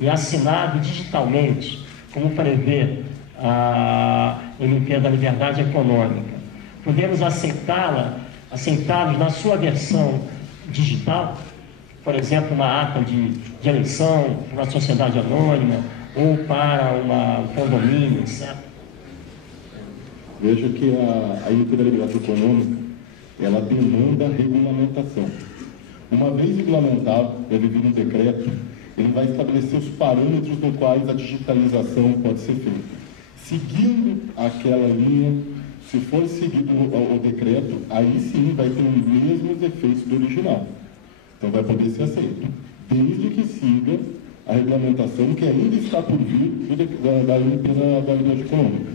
e assinado digitalmente, como prevê a MP da Liberdade Econômica, podemos aceitá-los na sua versão digital, por exemplo, uma ata de eleição para uma sociedade anônima ou para um condomínio, etc. Veja que a MP da Liberdade Econômica, ela demanda regulamentação. Uma vez regulamentado, deve vir um decreto, ele vai estabelecer os parâmetros no quais a digitalização pode ser feita. Seguindo aquela linha, se for seguido o decreto, aí sim vai ter os mesmos efeitos do original. Então vai poder ser aceito, desde que siga a regulamentação que ainda está por vir da MP da Liberdade Econômica.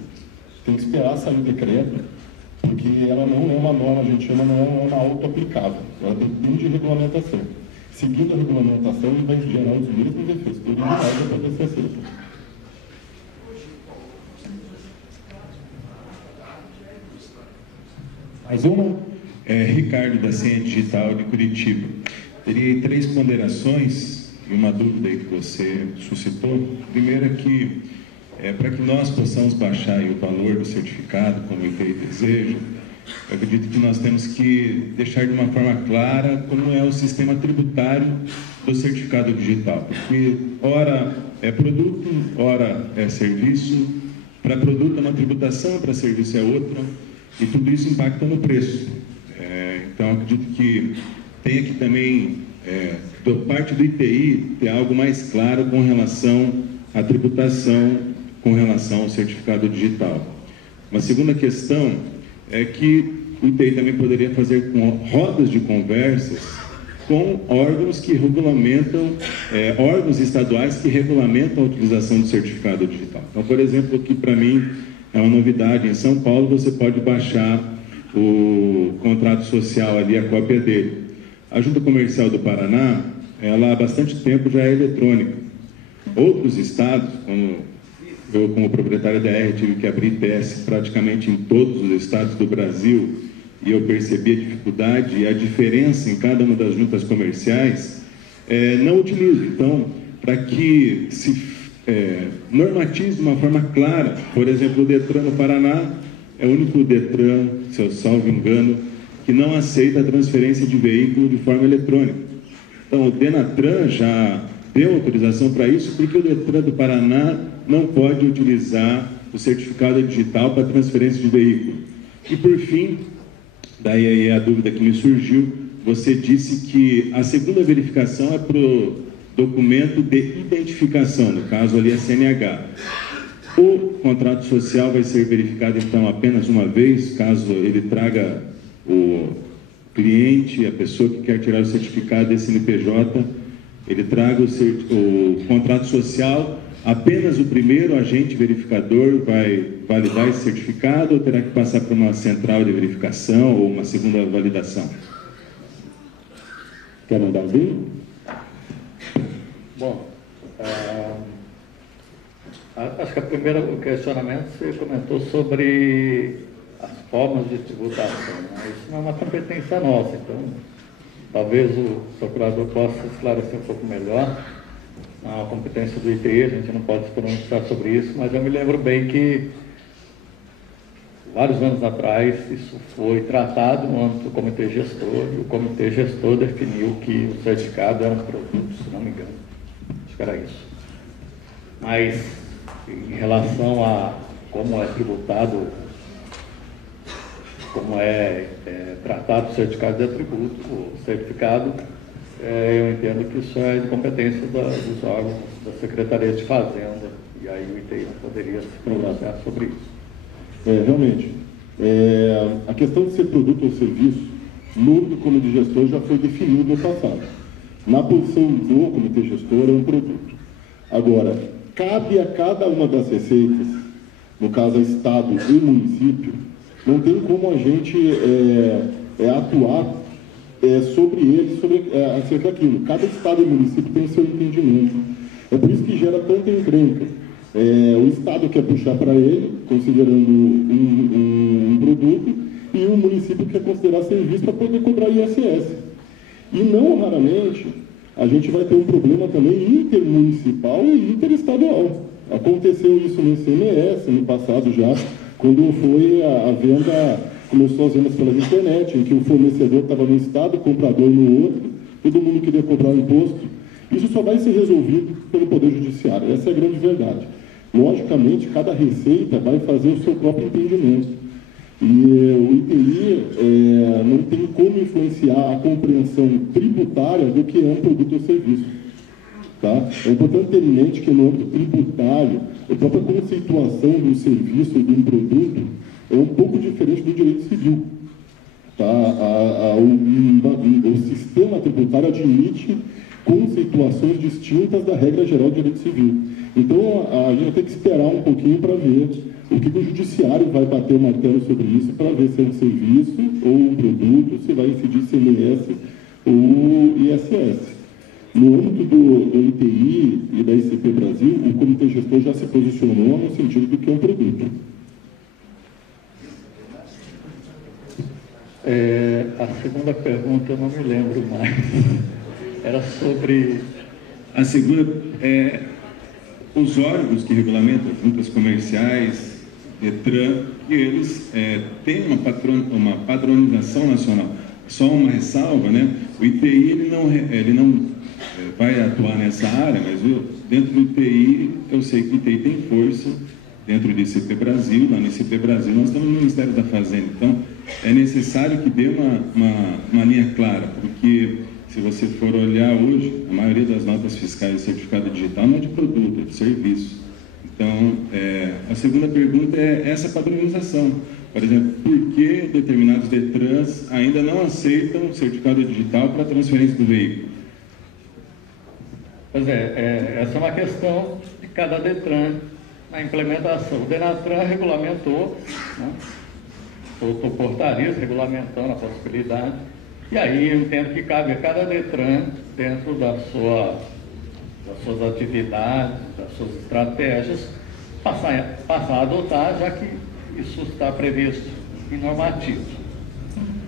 Tem que esperar sair o decreto, porque ela não é uma norma, a gente chama, não é uma auto-aplicável, ela depende de regulamentação. Seguindo a regulamentação, ele vai gerar os mesmos efeitos do original para poder ser aceito. Mais uma? Ricardo, da Senha Digital de Curitiba. Teria 3 ponderações e uma dúvida aí que você suscitou. Primeiro é que, para que nós possamos baixar aí o valor do certificado, como o ITI deseja, eu acredito que nós temos que deixar de uma forma clara como é o sistema tributário do certificado digital. Porque, ora é produto, ora é serviço. Para produto é uma tributação, para serviço é outra. E tudo isso impacta no preço. Então, acredito que tem que também, da parte do ITI, ter algo mais claro com relação à tributação, com relação ao certificado digital. Uma segunda questão é que o ITI também poderia fazer rodas de conversas com órgãos que regulamentam, órgãos estaduais que regulamentam a utilização do certificado digital. Então, por exemplo, que para mim é uma novidade, em São Paulo você pode baixar o contrato social ali, a cópia dele. A Junta Comercial do Paraná, ela há bastante tempo já é eletrônica. Outros estados, como Eu, como proprietário da R, tive que abrir teste praticamente em todos os estados do Brasil e eu percebi a dificuldade e a diferença em cada uma das juntas comerciais, não utilizo. Então, para que se normatize de uma forma clara, por exemplo, o Detran no Paraná é o único Detran, se eu salvo engano, que não aceita a transferência de veículo de forma eletrônica. Então, o Denatran já deu autorização para isso, porque o Detran do Paraná não pode utilizar o certificado digital para transferência de veículo. E, por fim, daí aí a dúvida que me surgiu, você disse que a segunda verificação é para o documento de identificação, no caso ali a CNH. O contrato social vai ser verificado, então, apenas uma vez, caso ele traga o cliente, a pessoa que quer tirar o certificado desse CNPJ, ele traga o contrato social, apenas o primeiro agente verificador vai validar esse certificado ou terá que passar por uma central de verificação ou uma segunda validação? Quer mandar vir? Bom, acho que o questionamento você comentou sobre as formas de tributação, né? Isso não é uma competência nossa, então talvez o procurador possa esclarecer um pouco melhor. É uma competência do ITI, a gente não pode se pronunciar sobre isso, mas eu me lembro bem que vários anos atrás isso foi tratado no âmbito do comitê gestor, e o comitê gestor definiu que o certificado era um produto, se não me engano. Acho que era isso. Mas em relação a como é tributado, como é tratado o certificado de atributo, o certificado, eu entendo que isso é de competência dos órgãos da Secretaria de Fazenda, e aí o ITI não poderia se pronunciar sobre isso. Realmente, a questão de ser produto ou serviço, no comitê gestor já foi definido no passado. Na posição do comitê gestor é um produto. Agora, cabe a cada uma das receitas, no caso a Estado e município, não tem como a gente atuar sobre ele, acerca daquilo. Cada Estado e município tem o seu entendimento. É por isso que gera tanta encrenca. O Estado quer puxar para ele, considerando um produto, e o município quer considerar serviço para poder cobrar ISS. E não raramente a gente vai ter um problema também intermunicipal e interestadual. Aconteceu isso no ICMS, no passado já, quando foi a venda, começou as vendas pela internet, em que o fornecedor estava no estado, o comprador no outro, todo mundo queria cobrar o imposto. Isso só vai ser resolvido pelo Poder Judiciário, essa é a grande verdade. Logicamente, cada receita vai fazer o seu próprio entendimento. E o ITI não tem como influenciar a compreensão tributária do que é um produto ou serviço. Tá? É importante ter em mente que no âmbito tributário, a própria conceituação do serviço e de um produto é um pouco diferente do direito civil. Tá? O sistema tributário admite conceituações distintas da regra geral do direito civil. Então, a gente vai ter que esperar um pouquinho para ver o que o judiciário vai bater o martelo sobre isso, para ver se é um serviço ou um produto, se vai incidir ICMS ou ISS. No âmbito do ITI e da ICP Brasil, o Comitê Gestor já se posicionou no sentido do que é um produto. A segunda pergunta eu não me lembro mais. Era sobre... A segunda os órgãos que regulamentam juntas comerciais, Detran, que eles têm uma padronização nacional. Só uma ressalva, né? O ITI ele não vai atuar nessa área, mas dentro do ITI, eu sei que o ITI tem força dentro do ICP Brasil. Lá no ICP Brasil nós estamos no Ministério da Fazenda, então é necessário que dê uma linha clara, porque se você for olhar hoje, a maioria das notas fiscais de certificado digital não é de produto, é de serviço. Então, a segunda pergunta é essa padronização. Por exemplo, por que determinados Detrans ainda não aceitam certificado digital para transferência do veículo? Pois essa é uma questão de cada Detran na implementação. O Denatran regulamentou, né, soltou portarias regulamentando a possibilidade, e aí eu entendo que cabe a cada Detran, dentro das suas atividades, das suas estratégias, passar a adotar, já que isso está previsto em normativo.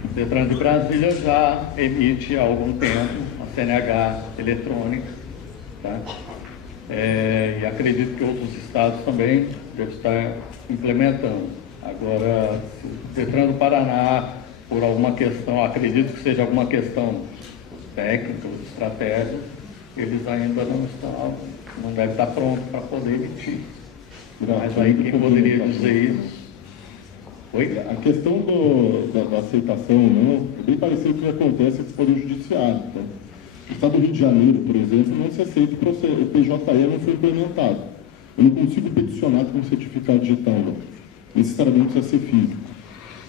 O Detran de Brasília já emite há algum tempo a CNH eletrônica, tá? E acredito que outros estados também devem estar implementando. Agora, se o Detran do Paraná, por alguma questão, acredito que seja alguma questão técnica, de estratégia, eles ainda não devem estar prontos para poder emitir. Mas aí quem poderia dizer isso? Oi? A questão da aceitação não é bem parecido com o que acontece com o Poder Judiciário. Tá? No estado do Rio de Janeiro, por exemplo, não se aceita o PJE, não foi implementado. Eu não consigo peticionar com certificado digital, não. Necessariamente precisa ser físico.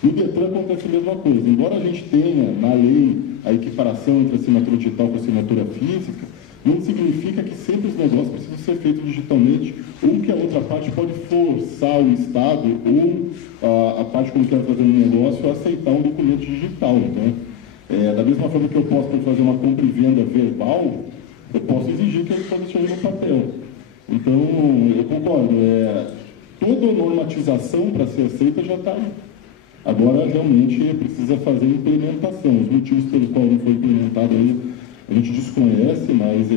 No Detran acontece a mesma coisa. Embora a gente tenha na lei a equiparação entre assinatura digital com assinatura física, não significa que sempre os negócios precisam ser feitos digitalmente, ou que a outra parte pode forçar o Estado ou a parte como quer fazer um negócio a aceitar um documento digital. Então, da mesma forma que eu posso fazer uma compra e venda verbal, eu posso exigir que ele posicione no papel. Então, eu concordo. Toda normatização para ser aceita já está aí. Agora, realmente, precisa fazer implementação. Os motivos pelo qual não foi implementado ainda, a gente desconhece, mas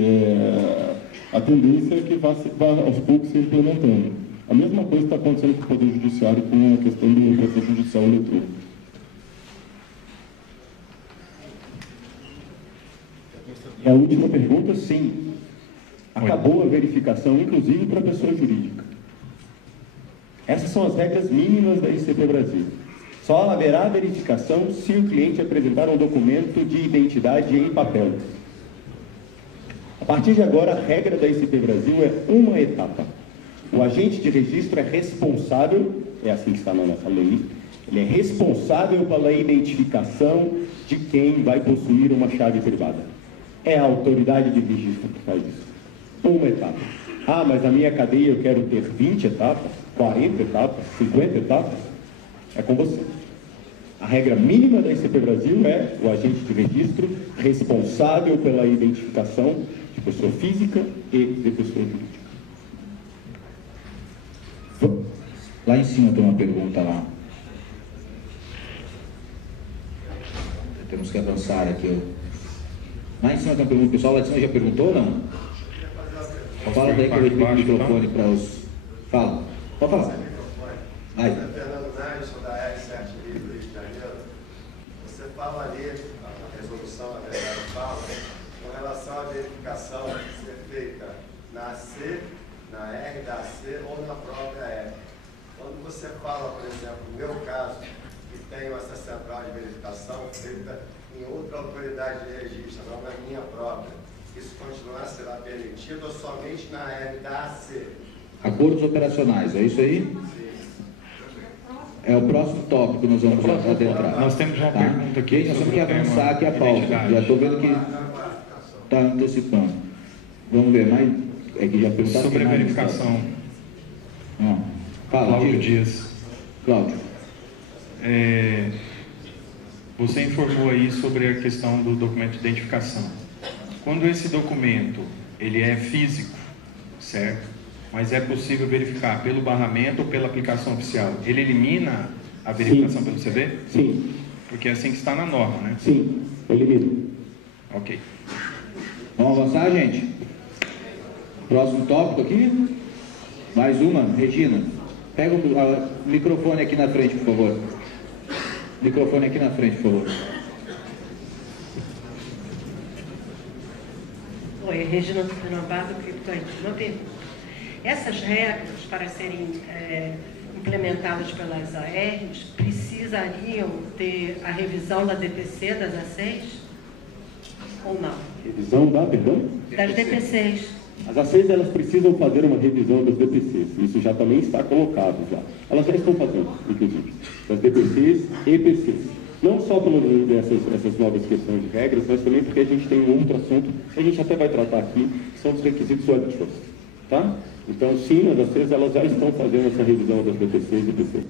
a tendência é que vá aos poucos se implementando. A mesma coisa está acontecendo com o Poder Judiciário com a questão do processo judicial eletrônico. E a última pergunta, sim. Acabou a verificação, inclusive para a pessoa jurídica. Essas são as regras mínimas da ICP Brasil. Só haverá verificação se o cliente apresentar um documento de identidade em papel. A partir de agora, a regra da ICP Brasil é uma etapa. O agente de registro é responsável, é assim que está na nossa lei, ele é responsável pela identificação de quem vai possuir uma chave privada. É a autoridade de registro que faz isso. Uma etapa. Ah, mas na minha cadeia eu quero ter 20 etapas, 40 etapas, 50 etapas. É com você. A regra mínima da ICP Brasil é o agente de registro responsável pela identificação de pessoa física e de pessoa jurídica. Lá em cima tem uma pergunta lá. Temos que avançar aqui. Lá em cima tem uma pergunta. O pessoal lá de cima já perguntou ou não? Fala daí que eu vou o microfone para os... Fala. Pode falar. Vai. Fernando Nares, sou da R7 do Rio de Janeiro. Você fala ali, a resolução, na verdade, fala, com relação à verificação ser feita na C, na R da C ou na própria R. Quando você fala, por exemplo, no meu caso, que tenho essa central de verificação feita em outra autoridade de registro, não na minha própria, isso continuar será permitido ou somente na R da AC? Acordos operacionais, é isso aí? Sim. É o próximo tópico que nós vamos adentrar. Nós temos uma pergunta aqui. Nós temos que avançar aqui a pauta. Já estou vendo que está antecipando. Vamos ver, mas é que já perguntaram sobre a verificação. Fala, Cláudio Dias. Cláudio. Você informou aí sobre a questão do documento de identificação. Quando esse documento ele é físico, certo? Mas é possível verificar pelo barramento ou pela aplicação oficial. Ele elimina a verificação pelo CV? Sim. Porque é assim que está na norma, né? Sim, elimina. Ok. Vamos avançar, gente? Próximo tópico aqui. Mais uma, Regina. Pega o microfone aqui na frente, por favor. Microfone aqui na frente, por favor. Oi, Regina Tupinambá, do Criptoante. Uma pergunta. Essas regras, para serem implementadas pelas ARs, precisariam ter a revisão da DPC das A6? Ou não? Revisão da, perdão? Das DPCs. As A6, elas precisam fazer uma revisão das DPCs. Isso já também está colocado já. Elas já estão fazendo, inclusive. Das DPCs e PCs. Não só por essas novas questões de regras, mas também porque a gente tem um outro assunto que a gente até vai tratar aqui, que são os requisitos web trust. Tá? Então, sim, as ACs, elas já estão fazendo essa revisão das DPCs e PCs.